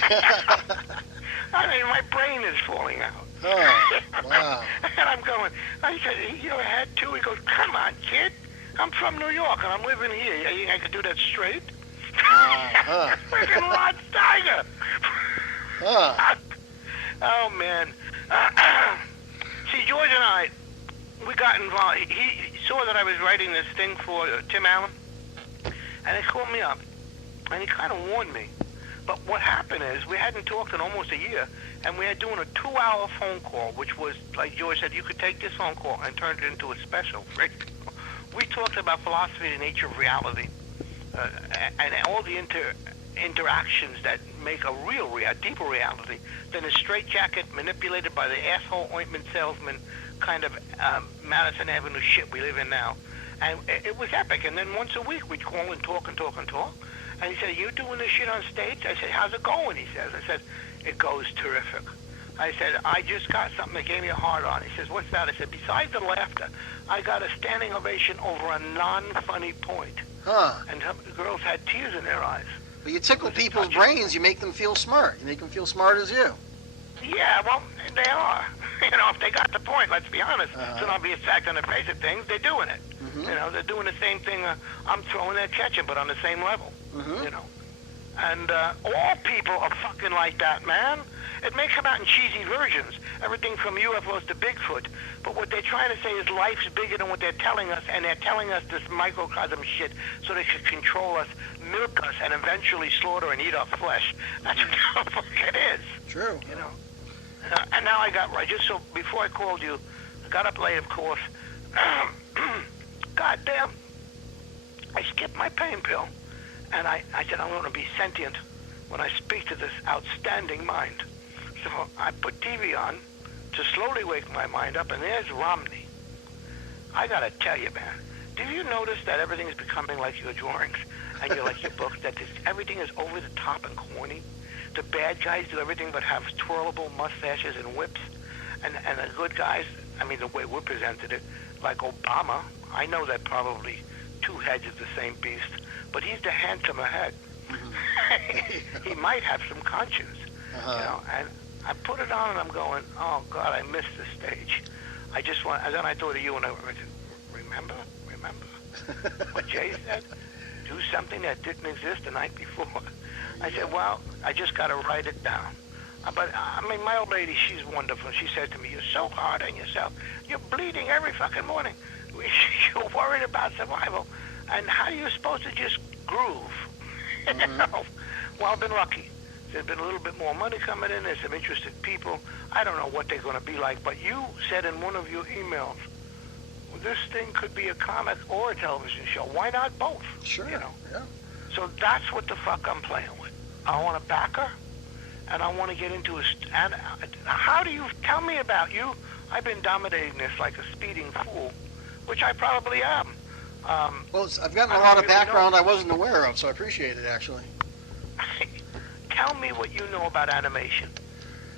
I mean, my brain is falling out. Oh, wow. And I'm going, I said, you ever had 2? He goes, come on, kid. I'm from New York, and I'm living here. You think I could do that straight? Freaking Rod Steiger. Oh, man. See, George and I, we got involved. He saw that I was writing this thing for Tim Allen, and he called me up, and he kind of warned me. But what happened is we hadn't talked in almost a year, and we had doing a 2-hour phone call, which was, like George said, you could take this phone call and turn it into a special. We talked about philosophy, the nature of reality, and all the interactions that make a deeper reality than a straitjacket manipulated by the asshole ointment salesman kind of Madison Avenue shit we live in now. And it was epic. And then once a week we'd call and talk. And he said, you doing this shit on stage? I said, how's it going? He says. I said, it goes terrific. I said, I just got something that gave me a hard on. He says, what's that? I said, besides the laughter, I got a standing ovation over a non-funny point. And the girls had tears in their eyes. But you tickle people's brains, you make them feel smart. You make them feel smart as you. Yeah, well, they are. If they got the point, let's be honest. It's an obvious fact on the face of things. They're doing it. Mm-hmm. They're doing the same thing I'm throwing, they're catching, but on the same level. Mm-hmm. And all people are fucking like that, man. It may come out in cheesy versions, everything from UFOs to Bigfoot, but what they're trying to say is life's bigger than what they're telling us, and they're telling us this microcosm shit so they can control us, milk us, and eventually slaughter and eat our flesh. That's what the fuck it is. True. You know. And now before I called you, I got up late, of course. God damn. I skipped my pain pill, and I said I'm going to be sentient when I speak to this outstanding mind. So I put TV on to slowly wake my mind up, and there's Romney. I got to tell you, man, do you notice that everything is becoming like your drawings and you're like your books, that everything is over the top and corny? The bad guys do everything but have twirlable mustaches and whips, and the good guys, I mean, the way we're presented it, like Obama, I know that probably two heads of the same beast, but he's the handsomer head. He might have some conscience, you know. And I put it on, and I'm going, oh God, I missed the stage. I just want. And then I thought of you, and I said, remember what Jay said? Do something that didn't exist the night before. I said, well, I just got to write it down. But I mean, my old lady, she's wonderful. She said to me, "You're so hard on yourself. You're bleeding every fucking morning. You're worried about survival, and how are you supposed to just groove?" You know? Well, I've been lucky. There's been a little bit more money coming in. There's some interested people. I don't know what they're going to be like, but you said in one of your emails, this thing could be a comic or a television show. Why not both? Sure. You know? Yeah. So that's what the fuck I'm playing with. I want to back her, and I want to get into and how do you tell me about you? I've been dominating this like a speeding fool, which I probably am. Well, I've gotten a lot of background I wasn't aware of, so I appreciate it, actually. Tell me what you know about animation.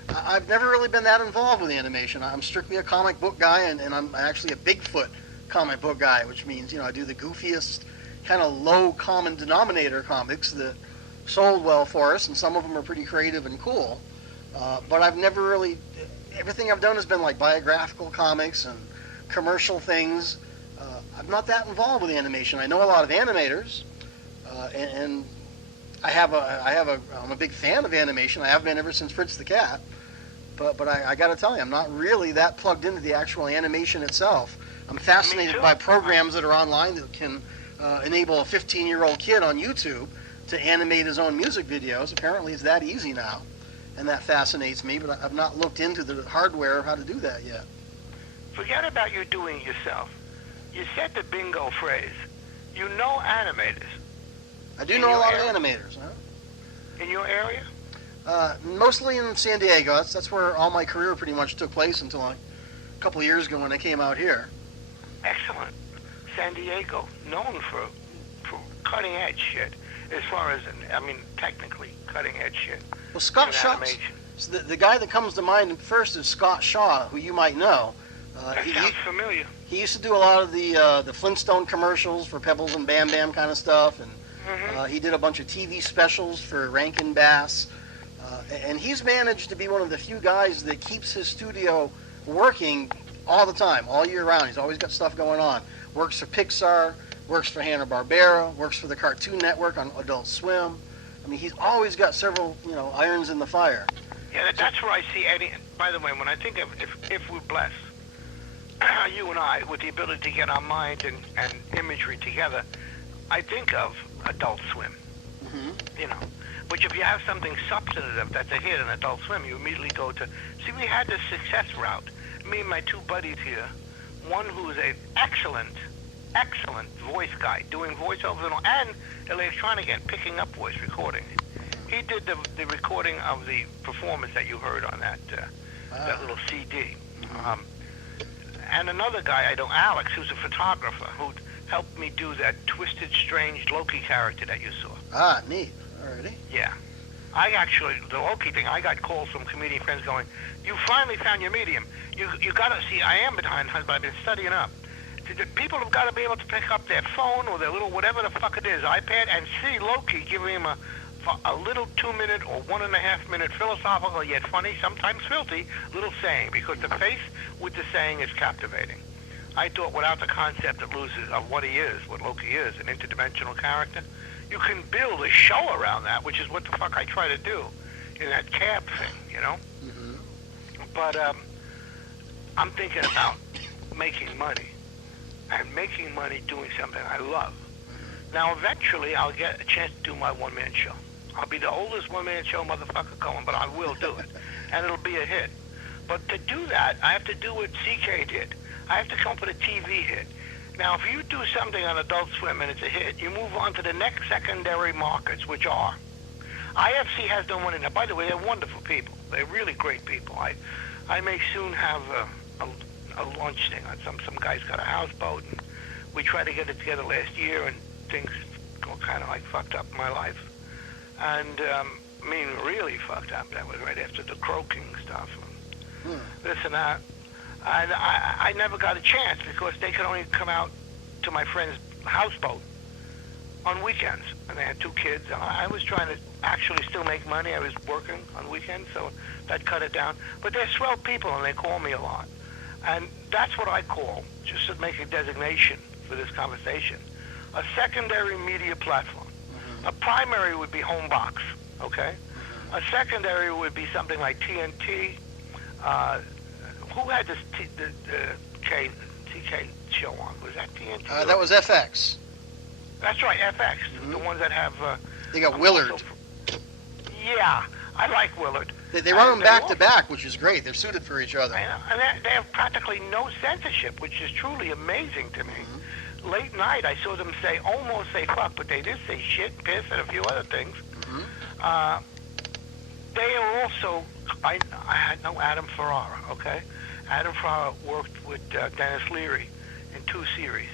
I've never really been that involved with animation. I'm strictly a comic book guy, and I'm actually a Bigfoot comic book guy, which means, I do the goofiest, kind of low common denominator comics that sold well for us, and some of them are pretty creative and cool. But I've never really, everything I've done has been like biographical comics and commercial things. I'm not that involved with animation. I know a lot of animators, and I'm a big fan of animation. I have been ever since Fritz the Cat. But I got to tell you, I'm not really that plugged into the actual animation itself. I'm fascinated by programs that are online that can enable a 15-year-old kid on YouTube to animate his own music videos. Apparently it's that easy now, and that fascinates me, but I've not looked into the hardware of how to do that yet. Forget about you doing it yourself. You said the bingo phrase. You know animators. I do know a lot of animators. Huh? In your area? Mostly in San Diego. That's where all my career pretty much took place until a couple of years ago when I came out here. Excellent. San Diego, known for cutting edge shit. As far as, technically cutting edge shit. Well, Scott Shaw. So the guy that comes to mind first is Scott Shaw, who you might know. That sounds familiar. He used to do a lot of the Flintstone commercials for Pebbles and Bam Bam kind of stuff, and he did a bunch of TV specials for Rankin Bass. And he's managed to be one of the few guys that keeps his studio working all the time, all year round. He's always got stuff going on. Works for Pixar, works for Hanna-Barbera, works for the Cartoon Network on Adult Swim. I mean, he's always got several, irons in the fire. Yeah, that's where I see Eddie. By the way, when I think of if we're blessed, you and I, with the ability to get our mind and imagery together, I think of Adult Swim. Which if you have something substantive that's a hit in Adult Swim, you immediately go to... See, we had this success route. Me and my two buddies here, one who's an excellent voice guy, doing voiceovers and electronic and picking up voice recording. He did the recording of the performance that you heard on that little CD. And another guy I know, Alex, who's a photographer, who helped me do that twisted, strange Loki character that you saw. Ah, neat. Alrighty. Yeah. The Loki thing, I got calls from comedian friends going, you finally found your medium. You got to see, I am behind, but I've been studying up. People have got to be able to pick up their phone or their little whatever the fuck it is, iPad, and see Loki giving him a little 2-minute or 1.5-minute philosophical yet funny, sometimes filthy, little saying, because the face with the saying is captivating. I thought without the concept it loses of what he is, what Loki is, an interdimensional character, you can build a show around that, which is what the fuck I try to do. in that cab thing, you know. Mm-hmm. But I'm thinking about making money, and making money doing something I love. Now, eventually, I'll get a chance to do my one-man show. I'll be the oldest one-man show motherfucker going, but I will do it, and it'll be a hit. But to do that, I have to do what CK did. I have to come up with a TV hit. Now, if you do something on Adult Swim and it's a hit, you move on to the next secondary markets, which are. IFC has done one in there. By the way, they're wonderful people. They're really great people. I may soon have a lunch thing. Some guy's got a houseboat, and we tried to get it together last year, and things go kind of like fucked up in my life. And, I mean, really fucked up. That was right after the croaking stuff. This and that. And I never got a chance because they could only come out to my friend's houseboat on weekends. And they had 2 kids. I was trying to actually still make money. I was working on weekends, so that cut it down. But they're swell people, and they call me a lot. And that's what I call, just to make a designation for this conversation, a secondary media platform. Mm-hmm. A primary would be Homebox, okay? Mm-hmm. A secondary would be something like TNT. Who had this TK show on? Was that TNT? That was FX. That's right, FX. Mm-hmm. The ones that have... they got Willard. Yeah, I like Willard. They run them back to back, which is great. They're suited for each other. And they have practically no censorship, which is truly amazing to me. Mm-hmm. Late night, I saw them almost say fuck, but they did say shit, piss, and a few other things. Mm-hmm. They are also... I know Adam Ferrara, okay? Adam Ferrara worked with Dennis Leary in 2 series.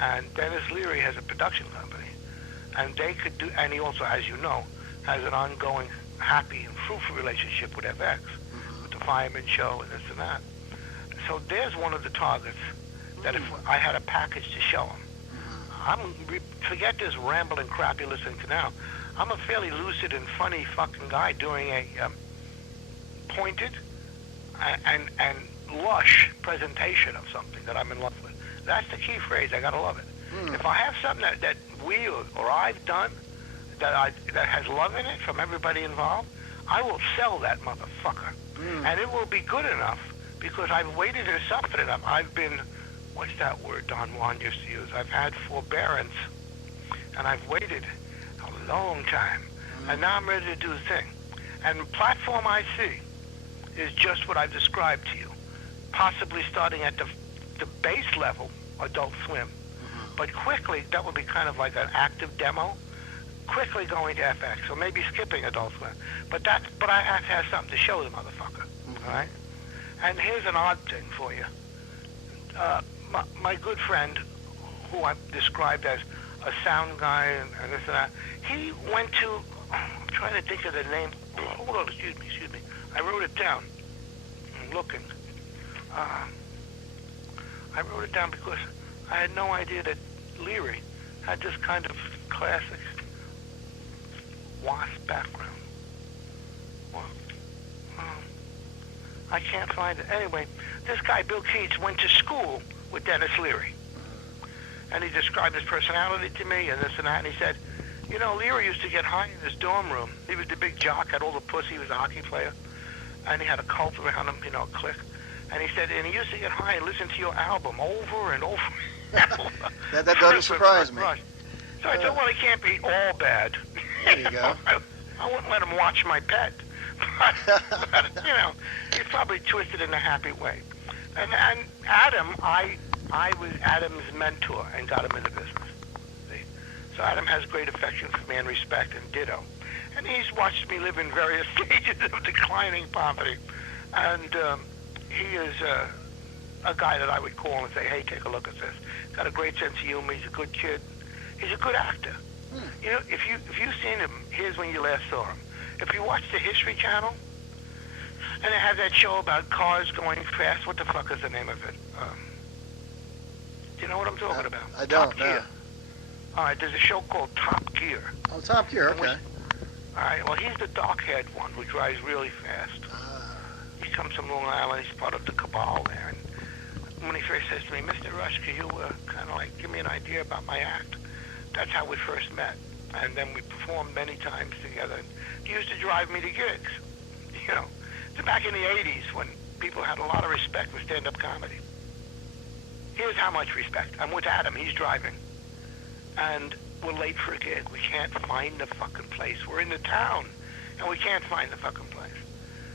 And Dennis Leary has a production company. And they could do... And he also, as you know, has an ongoing happy and fruitful relationship with FX, with the Fireman Show and this and that. So there's one of the targets that if I had a package to show them, forget this rambling crap you're listening to now. I'm a fairly lucid and funny fucking guy doing a pointed and lush presentation of something that I'm in love with. That's the key phrase. I gotta love it. If I have something that we or I've done that has love in it from everybody involved, I will sell that motherfucker. And it will be good enough because I've waited and suffered enough. I've been, what's that word Don Juan used to use? I've had forbearance, and I've waited a long time. And now I'm ready to do the thing. And the platform I see is just what I've described to you, possibly starting at the base level, Adult Swim. But quickly, that would be kind of like an active demo, quickly going to FX, or maybe skipping Adult Swim. But I have to have something to show the motherfucker, all right? And here's an odd thing for you. My good friend, who I've described as a sound guy and this and that, he went to, I'm trying to think of the name. Hold on, excuse me. I wrote it down. I'm looking. I wrote it down because I had no idea that Leary had this kind of classic WASP background. Well, I can't find it. Anyway, this guy, Bill Keats, went to school with Dennis Leary. And he described his personality to me and this and that. And he said, you know, Leary used to get high in his dorm room. He was the big jock, had all the pussy. He was a hockey player. And he had a cult around him, you know, a clique. And he said, and he used to get high and listen to your album over and over. that doesn't surprise me. So I said, well, it can't be all bad. There you go. I wouldn't let him watch my pet. But, you know, he's probably twisted in a happy way. And Adam, I was Adam's mentor and got him into business. See? So Adam has great affection for me and respect, and ditto. And he's watched me live in various stages of declining poverty. And he is a guy that I would call and say, hey, take a look at this. Got a great sense of humor. He's a good kid. He's a good actor. You know, if you've seen him, here's when you last saw him. If you watch the History Channel, and they have that show about cars going fast, what the fuck is the name of it? Do you know what I'm talking about? I don't. Top Gear. All right, there's a show called Top Gear. Oh, Top Gear, okay. All right, well, he's the dark-haired one who drives really fast. He comes from Long Island. He's part of the cabal there. And when he first says to me, Mr. Rush, could you kind of like give me an idea about my act? That's how we first met. and then we performed many times together. And he used to drive me to gigs. You know, it's back in the 80s when people had a lot of respect for stand-up comedy. Here's how much respect. I'm with Adam. He's driving. And we're late for a gig. We can't find the fucking place. We're in the town, and we can't find the fucking place.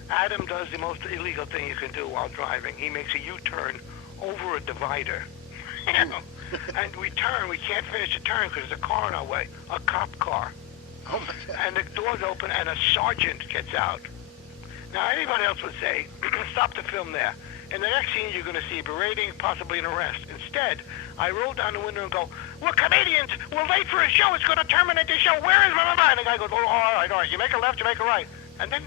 Adam does the most illegal thing you can do while driving. He makes a U-turn over a divider. You know? And we turn. We can't finish the turn because there's a car in our way, a cop car. Oh, my God. And the door's open, and a sergeant gets out. Now, anybody else would say, stop the film there. In the next scene, you're going to see berating, possibly an arrest. Instead, I roll down the window and go, we're comedians. We're late for a show. It's going to terminate the show. Where is my mind? And the guy goes, oh, all right. You make a left, you make a right. And then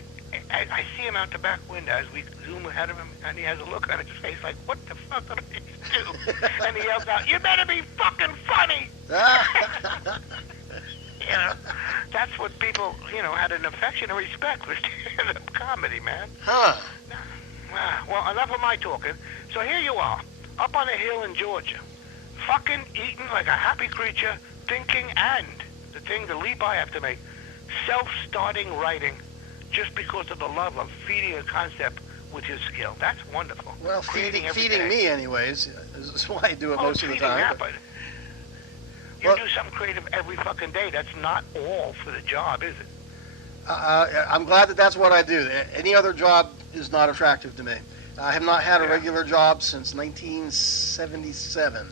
I see him out the back window as we zoom ahead of him, and he has a look on his face like, what the fuck did I do? And he yells out, you better be fucking funny. You know, that's what people, you know, had an affection and respect for stand-up comedy, man. Huh. Well, enough of my talking. So here you are, up on a hill in Georgia, fucking eating like a happy creature, thinking, and the thing, the leap I have to make, self-starting writing, just because of the love of feeding a concept with your skill. That's wonderful. Well, feeding me anyways. Is why I do it most of the time. Yeah, but you do something creative every fucking day. That's not all for the job, is it? I'm glad that that's what I do. Any other job is not attractive to me. I have not had a regular job since 1977,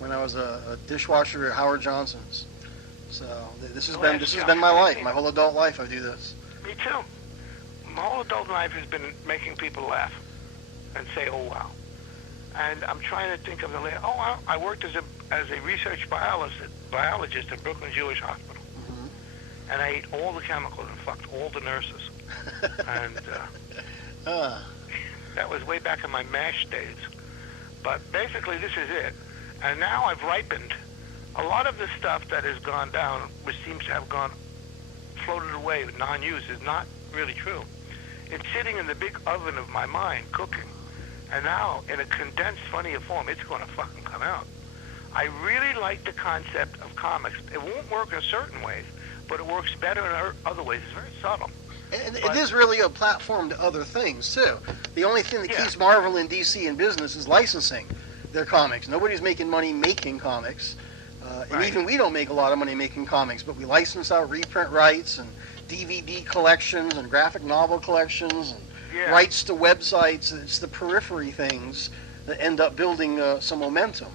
when I was a dishwasher at Howard Johnson's. So this has been my life, my whole adult life. I do this. Me too. My whole adult life has been making people laugh and say, "Oh wow." And I'm trying to think of the last. Oh, wow. I worked as a research biologist at Brooklyn Jewish Hospital. And I ate all the chemicals and fucked all the nurses. And that was way back in my MASH days. But basically, this is it. And now I've ripened. A lot of the stuff that has gone down, which seems to have floated away, non-used, is not really true. It's sitting in the big oven of my mind, cooking. And now, in a condensed, funnier form, it's going to fucking come out. I really like the concept of comics. It won't work in certain ways, but it works better in other ways. It's very subtle. And it is really a platform to other things, too. The only thing that keeps Marvel and DC in business is licensing their comics. Nobody's making money making comics. And even we don't make a lot of money making comics, but we license out reprint rights and DVD collections and graphic novel collections and rights to websites. It's the periphery things that end up building some momentum.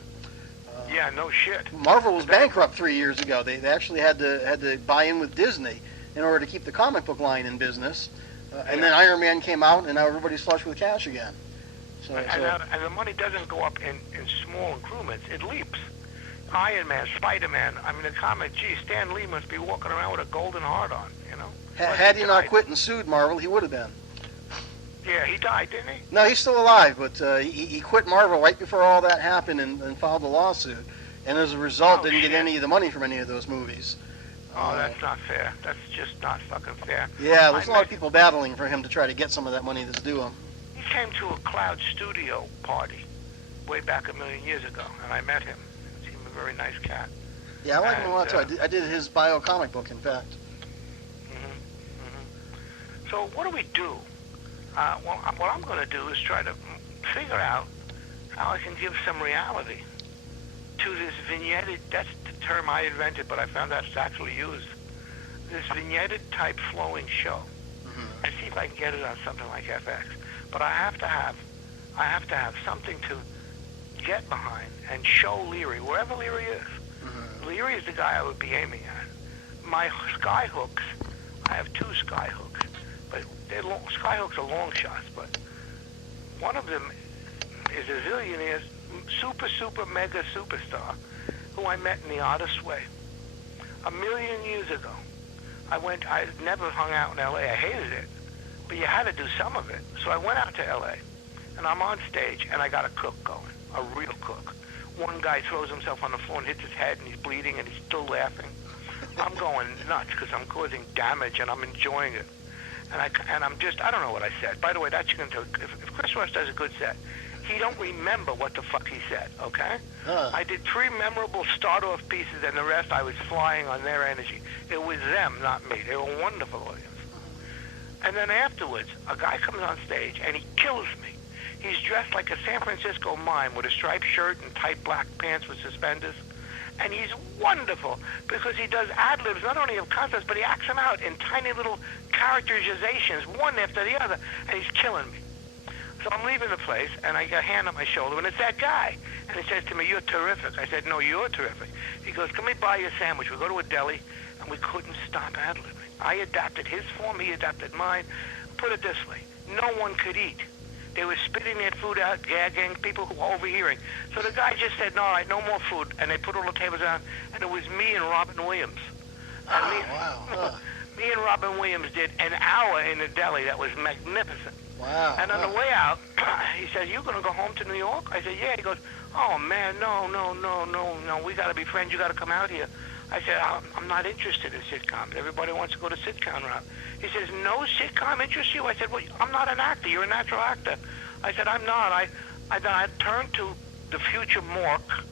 Yeah, no shit. Marvel was bankrupt 3 years ago. They actually had to buy in with Disney in order to keep the comic book line in business. And then Iron Man came out, and now everybody's flush with cash again. And the money doesn't go up in small increments. It leaps. Iron Man, Spider-Man. I mean, the comic, gee, Stan Lee must be walking around with a golden heart on, you know? Had he not quit and sued Marvel, he would have been. Yeah, he died, didn't he? No, he's still alive, but he quit Marvel right before all that happened and filed a lawsuit. And as a result, didn't get any of the money from any of those movies. Oh, that's not fair. That's just not fucking fair. Yeah, there's a lot of people battling for him to try to get some of that money that's due him. He came to a Cloud Studio party way back 1,000,000 years ago, and I met him. He seemed a very nice cat. Yeah, I like him a lot, too. I did his bio comic book, in fact. So what do we do? Well, what I'm going to do is try to figure out how I can give some reality to this vignetted, that's the term I invented, but I found out it's actually used, this vignetted type flowing show. And see if I can get it on something like FX. But I have to have something to get behind and show Leary, wherever Leary is. Leary is the guy I would be aiming at. My sky hooks, I have 2 sky hooks. But sky hooks are long shots, but one of them is a zillionaire, super, mega superstar, who I met in the oddest way. 1,000,000 years ago, I never hung out in L.A. I hated it, but you had to do some of it. So I went out to L.A., and I'm on stage, and I got a cook going, a real cook. One guy throws himself on the floor and hits his head, and he's bleeding, and he's still laughing. I'm going nuts because I'm causing damage, and I'm enjoying it. And I'm just, I don't know what I said. By the way, that you can do. If Chris Ross does a good set, he don't remember what the fuck he said, okay? Huh. I did 3 memorable start-off pieces, and the rest I was flying on their energy. It was them, not me. They were a wonderful audience. And then afterwards, a guy comes on stage, and he kills me. He's dressed like a San Francisco mime with a striped shirt and tight black pants with suspenders. And he's wonderful because he does ad-libs, not only of concepts, but he acts them out in tiny little characterizations, one after the other, and he's killing me. So I'm leaving the place, and I got a hand on my shoulder, and it's that guy. And he says to me, "You're terrific." I said, "No, you're terrific." He goes, "Can we buy you a sandwich?" We go to a deli, and we couldn't stop ad-libbing. I adapted his form, he adapted mine. Put it this way, no one could eat. They were spitting their food out, gagging, people who were overhearing. So the guy just said, "No, all right, no more food." And they put all the tables down, and it was me and Robin Williams. And Wow. me and Robin Williams did an hour in the deli that was magnificent. Wow. And on the way out, he said, "You going to go home to New York?" I said, "Yeah." He goes, "Oh, man, no. We got to be friends. You got to come out here." I said, "I'm not interested in sitcoms. Everybody wants to go to sitcom route." He says, "No sitcom interests you?" I said, "Well, I'm not an actor. You're a natural actor." I said, "I'm not." I turn to the future Mork,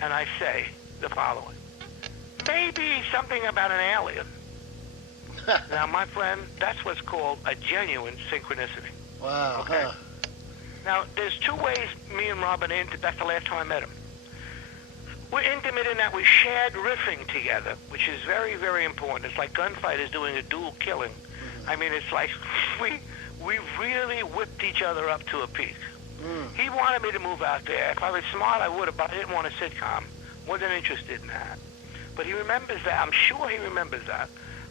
and I say the following. Maybe something about an alien. Now, my friend, that's what's called a genuine synchronicity. Wow. Okay. Huh. Now, there's 2 ways me and Robin that's the last time I met him. We're intimate in that we shared riffing together, which is very, very important. It's like gunfighters doing a dual killing. I mean, it's like we really whipped each other up to a peak. He wanted me to move out there. If I was smart, I would have, but I didn't want a sitcom. Wasn't interested in that. But he remembers that. I'm sure he remembers that.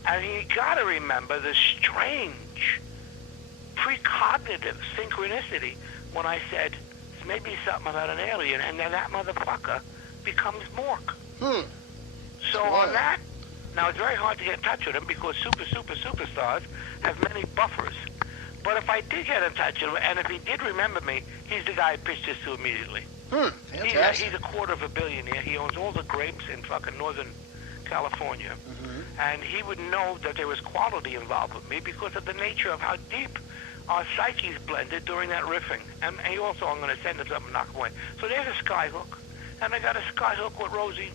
And he got to remember the strange precognitive synchronicity when I said, maybe something about an alien, and then that motherfucker becomes Mork. So on that, now it's very hard to get in touch with him because superstars have many buffers. But if I did get in touch with him, and if he did remember me, he's the guy I pitched this to immediately. Fantastic. He's a $250 million. He owns all the grapes in fucking Northern California. And he would know that there was quality involved with me because of the nature of how deep our psyches blended during that riffing. And he also, I'm going to send him something, knock him away. So there's a skyhook. And I got a skyhook with Rosie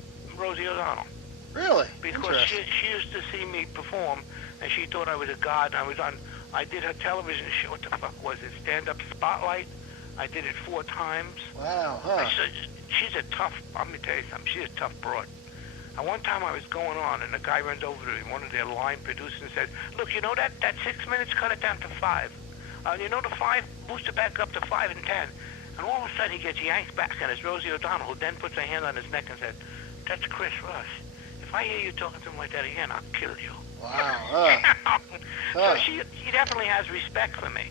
O'Donnell. Really? Because she used to see me perform, and she thought I was a god. I did her television show. What the fuck was it? Stand-up Spotlight. I did it 4 times. Wow. Huh. She's a tough, I'm going to tell you something, she's a tough broad. And one time I was going on, and a guy runs over to me, one of their line producers, and said, "Look, you know that 6 minutes, cut it down to 5. You know the 5, boost it back up to 5 and 10. And all of a sudden he gets yanked back, and it's Rosie O'Donnell, who then puts her hand on his neck and said, "That's Chris Russ. If I hear you talking to him like that again, I'll kill you." Wow. So she definitely has respect for me.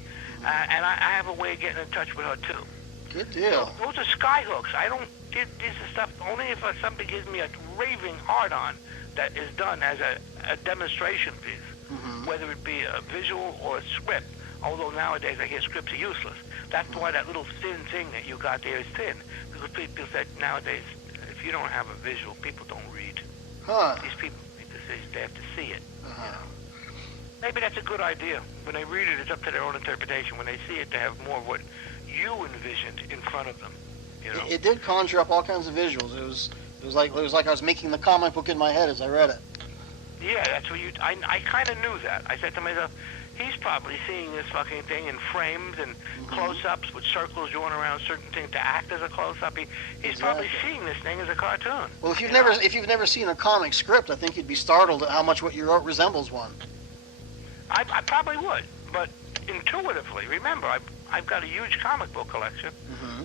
And I have a way of getting in touch with her, too. Good deal. So those are skyhooks. I don't get this stuff only if somebody gives me a raving hard-on that is done as a demonstration piece, whether it be a visual or a script. Although nowadays I hear scripts are useless. That's why that little thin thing that you got there is thin. Because people said nowadays, if you don't have a visual, people don't read. These people they have to see it. You know? Maybe that's a good idea. When they read it, it's up to their own interpretation. When they see it, they have more of what you envisioned in front of them. You know? It did conjure up all kinds of visuals. It was like I was making the comic book in my head as I read it. Yeah, that's what I kind of knew that. I said to myself, he's probably seeing this fucking thing in frames and close-ups with circles drawn around certain things to act as a close-up. He's probably seeing this thing as a cartoon. Well, if you've never seen a comic script, I think you'd be startled at how much what you wrote resembles one. I probably would, but intuitively, remember, I've got a huge comic book collection,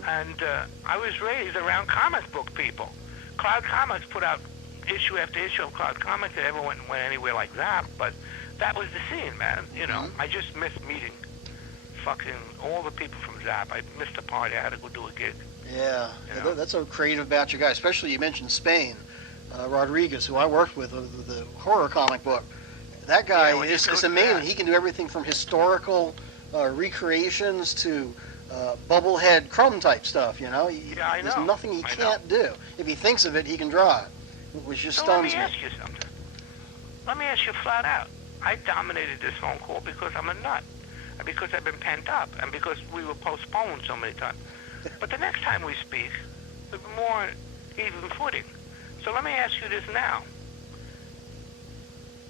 and I was raised around comic book people. Cloud Comics put out issue after issue of Cloud Comics. It never went anywhere like that, but that was the scene, man. You know, I just missed meeting fucking all the people from Zap. I missed a party. I had to go do a gig. Yeah, You know? that's a creative batch of guys. Especially you mentioned Spain, Rodriguez, who I worked with the horror comic book. That guy is amazing. He can do everything from historical recreations to bubblehead crumb type stuff. You know, Yeah, I know. There's nothing he can't do. If he thinks of it, he can draw it, which just So stuns let me ask you something. Let me ask you flat out. I dominated this phone call because I'm a nut, and because I've been pent up, and because we were postponed so many times. But the next time we speak, there'll be more even footing. So let me ask you this now.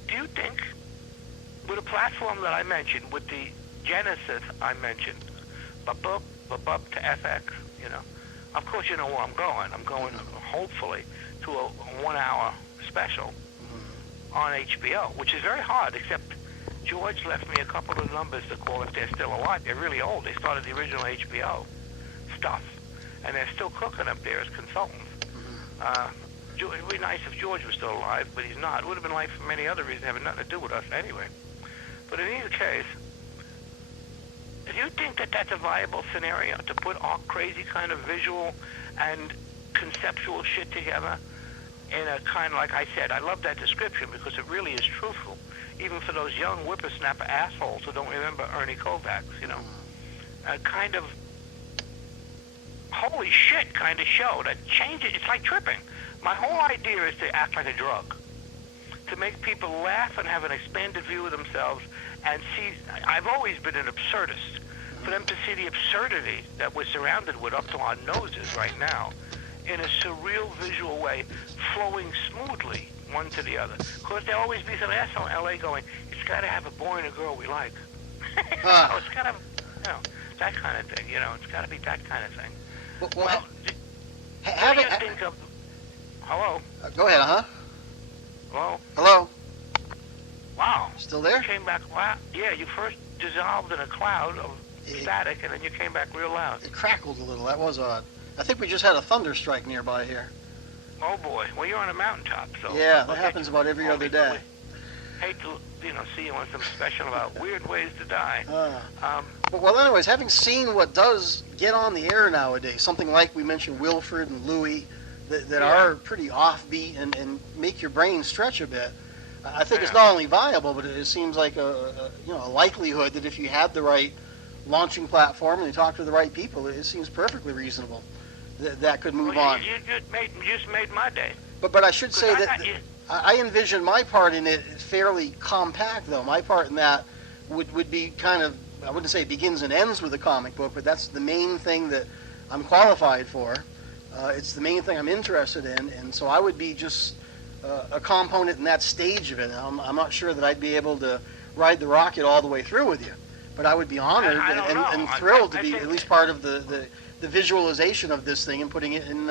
Do you think, with a platform that I mentioned, with the genesis I mentioned, up to FX, of course you know where I'm going. I'm going, hopefully, to a 1-hour special on HBO, which is very hard, except George left me a couple of numbers to call if they're still alive. They're really old. They started the original HBO stuff, and they're still cooking up there as consultants. It would be nice if George was still alive, but he's not. It would have been nice for many other reasons, having nothing to do with us anyway. But in either case, do you think that that's a viable scenario, to put all crazy kind of visual and conceptual shit together in a kind of, like I said, I love that description because it really is truthful, even for those young whippersnapper assholes who don't remember Ernie Kovacs, a kind of holy shit kind of show that changes. It's like tripping. My whole idea is to act like a drug, to make people laugh and have an expanded view of themselves and see. I've always been an absurdist. For them to see the absurdity that we're surrounded with up to our noses right now in a surreal visual way, flowing smoothly one to the other. Of course, there'll always be some asshole in L.A. going, it's got to have a boy and a girl we like. It's got to, that kind of thing, it's got to be that kind of thing. What do you think of... Hello? Go ahead, Hello? Hello? Wow. Still there? You came back loud. Yeah, you first dissolved in a cloud of static, and then you came back real loud. It crackled a little. That was odd. I think we just had a thunder strike nearby here. Oh, boy. Well, you're on a mountaintop, so... Yeah, that happens about every other day. Hate to, see you on some special about weird ways to die. Well, anyways, having seen what does get on the air nowadays, something like we mentioned Wilfred and Louie, that are pretty offbeat and make your brain stretch a bit, I think it's not only viable, but it seems like a likelihood that if you had the right launching platform and you talk to the right people, it seems perfectly reasonable that could move on. You just made my day. But I should say that I envision my part in it fairly compact, though. My part in that would be kind of, I wouldn't say it begins and ends with a comic book, but that's the main thing that I'm qualified for. It's the main thing I'm interested in, and so I would be just a component in that stage of it. I'm not sure that I'd be able to ride the rocket all the way through with you, but I would be honored and thrilled to be at least part of the visualization of this thing and putting it in,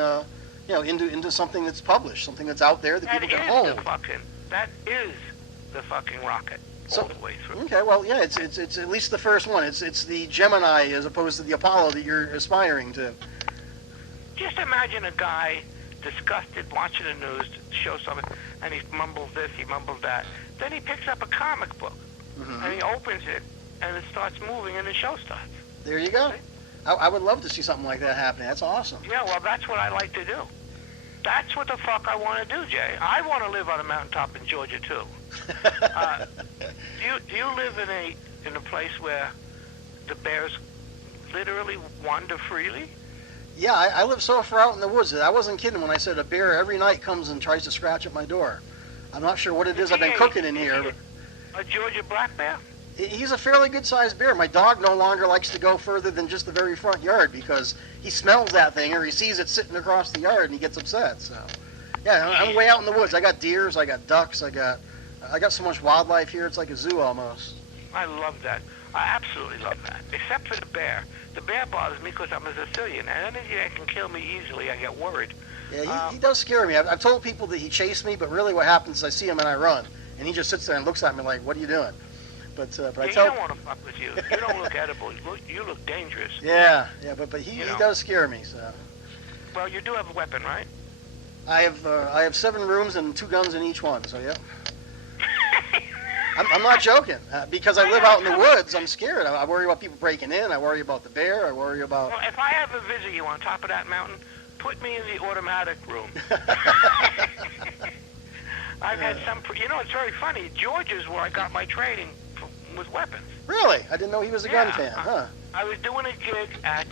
into something that's published, something that's out there that people can hold. That is the fucking rocket all the way through. Okay, well, yeah, it's at least the first one. It's the Gemini as opposed to the Apollo that you're aspiring to. Just imagine a guy disgusted watching the news to show something, and he mumbles this, he mumbles that. Then he picks up a comic book, and he opens it, and it starts moving, and the show starts. There you go. I would love to see something like that happening. That's awesome. Yeah, well, that's what I like to do. That's what the fuck I want to do, Jay. I want to live on a mountaintop in Georgia, too. Do you live in a place where the bears literally wander freely? Yeah, I live so far out in the woods that I wasn't kidding when I said a bear every night comes and tries to scratch at my door. I'm not sure what it is I've been cooking in here. A Georgia black bear? He's a fairly good-sized bear. My dog no longer likes to go further than just the very front yard because he smells that thing or he sees it sitting across the yard and he gets upset. So, yeah, I'm way out in the woods. I got deers, I got ducks, I got so much wildlife here. It's like a zoo almost. I love that. I absolutely love that. Except for the bear. The bear bothers me because I'm a Sicilian, and anything that can kill me easily, I get worried. Yeah, he does scare me. I've told people that he chased me, but really what happens is I see him and I run, and he just sits there and looks at me like, "What are you doing?" But I tell. He don't want to fuck with you. You don't look edible. You look dangerous. Yeah, but he does scare me. So. Well, you do have a weapon, right? I have 7 rooms and 2 guns in each one. So yeah. I'm not joking. Because I live out in the woods, I'm scared. I worry about people breaking in. I worry about the bear. I worry about. Well, if I ever visit you on top of that mountain, put me in the automatic room. I've had some. It's very funny. Georgia's where I got my training with weapons. Really? I didn't know he was a gun fan. Huh? I was doing a gig at.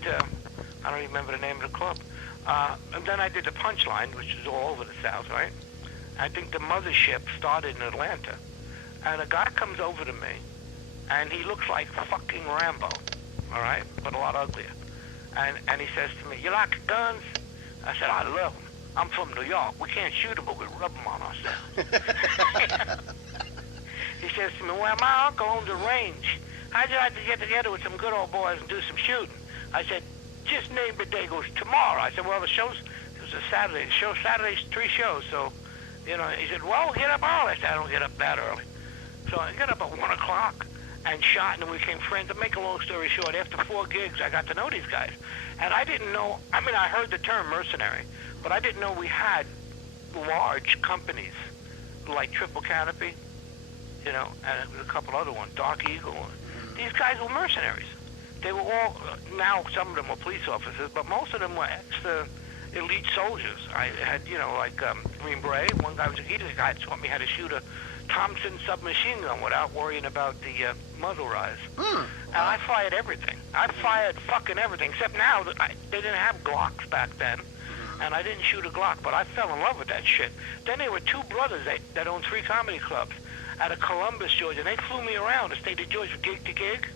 I don't even remember the name of the club. And then I did the Punchline, which is all over the South, right? I think the mothership started in Atlanta. And a guy comes over to me, and he looks like fucking Rambo, all right, but a lot uglier. And he says to me, "You like guns?" I said, "I love them. I'm from New York. We can't shoot them, but we rub them on ourselves." He says to me, "Well, my uncle owns a range. How'd you like to get together with some good old boys and do some shooting?" I said, "Just name the day." He goes, "Tomorrow." I said, "Well, the show's, it was a Saturday. The show Saturday's 3 shows, so, you know." He said, "Well, get up early." I said, "I don't get up that early." So I got up at 1 o'clock and shot, and we became friends. To make a long story short, after 4 gigs, I got to know these guys. And I didn't know, I mean, I heard the term mercenary, but I didn't know we had large companies like Triple Canopy, you know, and a couple other ones, Dark Eagle. These guys were mercenaries. They were all, now some of them were police officers, but most of them were elite soldiers. I had, you know, like Green Beret. One guy was a guy that taught me how to shoot a Thompson submachine gun without worrying about the muzzle rise. And I fired everything. I fired fucking everything, except now that they didn't have Glocks back then, and I didn't shoot a Glock, but I fell in love with that shit. Then there were 2 brothers that owned 3 comedy clubs out of Columbus, Georgia, and they flew me around the state of Georgia from gig to gig.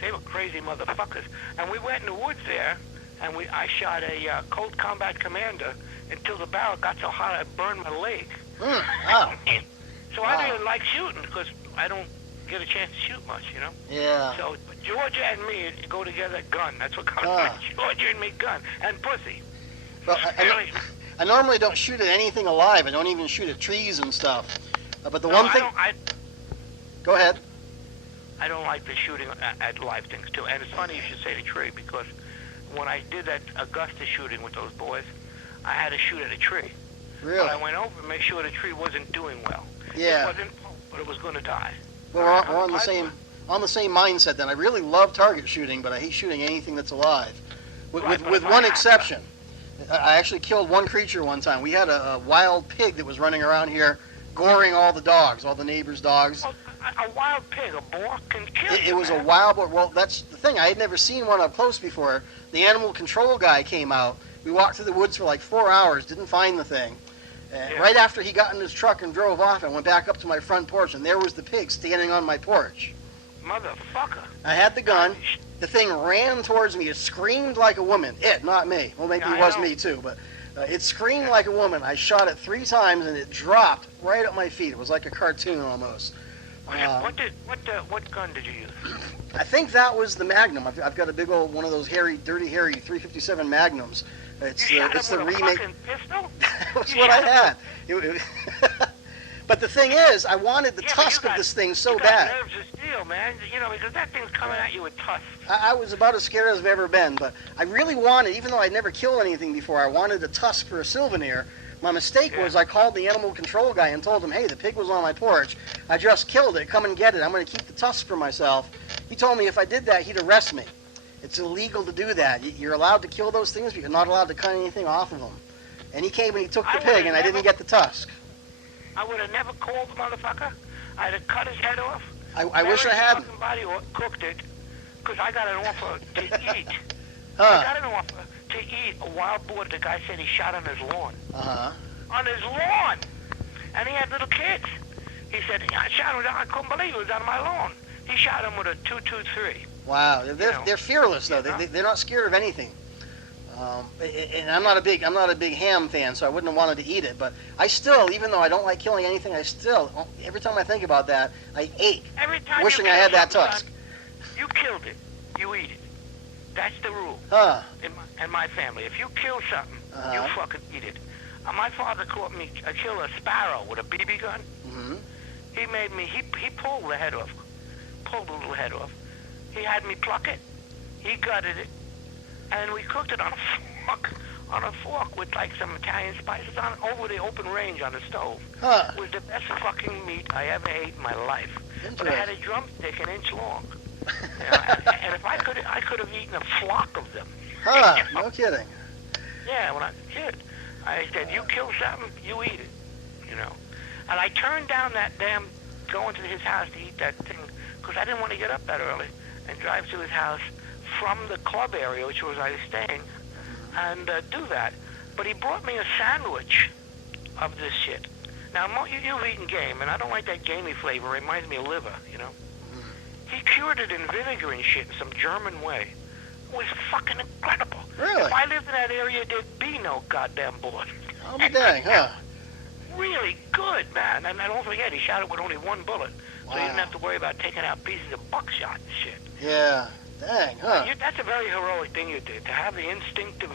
They were crazy motherfuckers. And we went in the woods there, and I shot a Colt Combat Commander until the barrel got so hot I burned my leg. Wow. So I didn't like shooting because I don't get a chance to shoot much, you know? Yeah. So Georgia and me go together, gun. That's what comes Georgia and me, gun. And pussy. Well, I normally don't shoot at anything alive. I don't even shoot at trees and stuff. But the one thing... Go ahead. I don't like the shooting at live things, too. And it's funny you should say the tree, because when I did that Augusta shooting with those boys, I had to shoot at a tree. Really? But I went over to make sure the tree wasn't doing well. Yeah. It wasn't, but it was going to die. Well, we're on the same mindset then. I really love target shooting, but I hate shooting anything that's alive. With one exception. I actually killed one creature one time. We had a wild pig that was running around here goring all the dogs, all the neighbors' dogs. Well, a wild pig, a boar can kill you, It was man. a wild boar. Well, that's the thing. I had never seen one up close before. The animal control guy came out. We walked through the woods for like 4 hours, didn't find the thing. Right after he got in his truck and drove off, I went back up to my front porch, and there was the pig standing on my porch. Motherfucker. I had the gun. The thing ran towards me. It screamed like a woman. It, not me. Well, maybe it was me too, but it screamed like a woman. I shot it 3 times, and it dropped right at my feet. It was like a cartoon almost. What gun did you use? I think that was the Magnum. I've got a big old one of those dirty hairy 357 Magnums. It's the remake. Pistol? That's what I had. But the thing is, I wanted the tusk of this thing so bad. You got nerves of steel, man. You know, because that thing's coming at you with tusks. I was about as scared as I've ever been, but I really wanted, even though I'd never killed anything before, I wanted a tusk for a souvenir. My mistake was I called the animal control guy and told him, hey, the pig was on my porch. I just killed it. Come and get it. I'm going to keep the tusk for myself. He told me if I did that, he'd arrest me. It's illegal to do that. You're allowed to kill those things, but you're not allowed to cut anything off of them. And he came and he took the pig, and I didn't get the tusk. I would have never called the motherfucker. I'd have cut his head off. I wish I hadn't. Somebody cooked it, because I got an offer to eat. Huh. I got an offer to eat a wild boar the guy said he shot on his lawn. Uh-huh. On his lawn! And he had little kids. He said, I shot him, I couldn't believe it was on my lawn. He shot him with a .223. Wow, they're fearless though. They're not scared of anything. And I'm not a big ham fan, so I wouldn't have wanted to eat it. But I still, even though I don't like killing anything, I still, every time I think about that, I ache, wishing I had that tusk. You killed it, you eat it. That's the rule. Huh? In my family, if you kill something, you fucking eat it. My father caught me kill a sparrow with a BB gun. Mm-hmm. He made me. He pulled the head off, pulled the little head off. He had me pluck it. He gutted it, and we cooked it on a fork with like some Italian spices on it over the open range on the stove. Huh. It was the best fucking meat I ever ate in my life. But it had a drumstick an inch long. You know, and if I could have eaten a flock of them. Huh? No kidding. Yeah, when I was a kid, I said, you kill something, you eat it. You know. And I turned down that damn going to his house to eat that thing because I didn't want to get up that early and drive to his house from the club area, which was I was staying, and do that. But he brought me a sandwich of this shit. Now, you've eaten game, and I don't like that gamey flavor. It reminds me of liver, you know. He cured it in vinegar and shit in some German way. was fucking incredible. Really? If I lived in that area, there'd be no goddamn bullet. Oh, my dang, huh? Really good, man. And don't forget, he shot it with only one bullet. Wow. So you didn't have to worry about taking out pieces of buckshot and shit. Yeah, dang, huh? That's a very heroic thing you did, to have the instinctive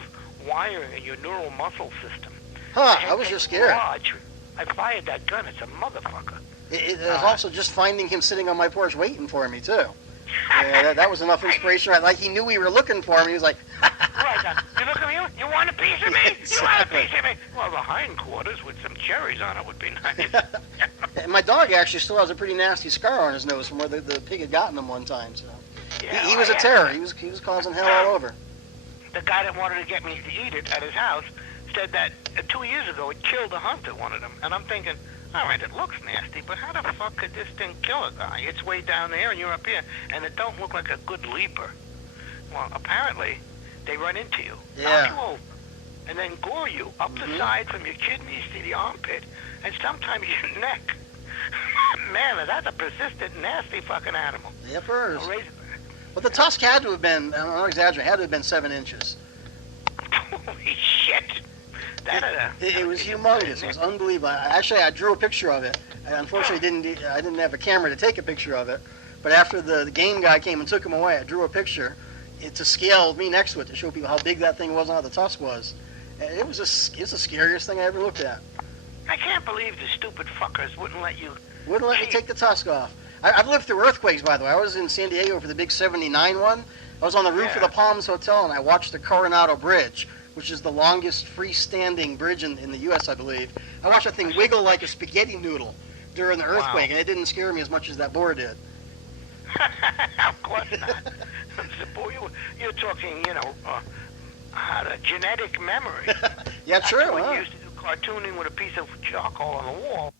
wiring in your neural muscle system. Huh, I was just scared. I fired that gun. It's a motherfucker. It was also just finding him sitting on my porch waiting for me, too. Yeah, that was enough inspiration. Right? Like, he knew we were looking for him. He was like, right, you look at me, you want a piece of me? Exactly. You want a piece of me? Well, the hindquarters with some cherries on it would be nice. And my dog actually still has a pretty nasty scar on his nose from where the pig had gotten him one time. So yeah, he was a terror. He was causing hell all over. The guy that wanted to get me to eat it at his house said that 2 years ago it killed a hunter, one of them. And I'm thinking, all right, it looks nasty, but how the fuck could this thing kill a guy? It's way down there and you're up here, and it don't look like a good leaper. Well, apparently, they run into you, knock you over, and then gore you up the side from your kidneys to the armpit, and sometimes your neck. Man, that's a persistent, nasty fucking animal. Yippers. But the tusk had to have been, I'm not exaggerating, had to have been 7 inches. Holy shit. It was humongous. It was unbelievable. I drew a picture of it. I unfortunately I didn't have a camera to take a picture of it. But after the game guy came and took him away, I drew a picture to scale me next to it to show people how big that thing was and how the tusk was. And it's the scariest thing I ever looked at. I can't believe the stupid fuckers wouldn't let you me take the tusk off. I've lived through earthquakes, by the way. I was in San Diego for the big 79 one. I was on the roof of the Palms Hotel, and I watched the Coronado Bridge, which is the longest freestanding bridge in the U.S., I believe. I watched that thing wiggle like a spaghetti noodle during the earthquake, and it didn't scare me as much as that boar did. Of course not. You're talking, genetic memory. Yeah, true. When you used to do cartooning with a piece of charcoal on the wall.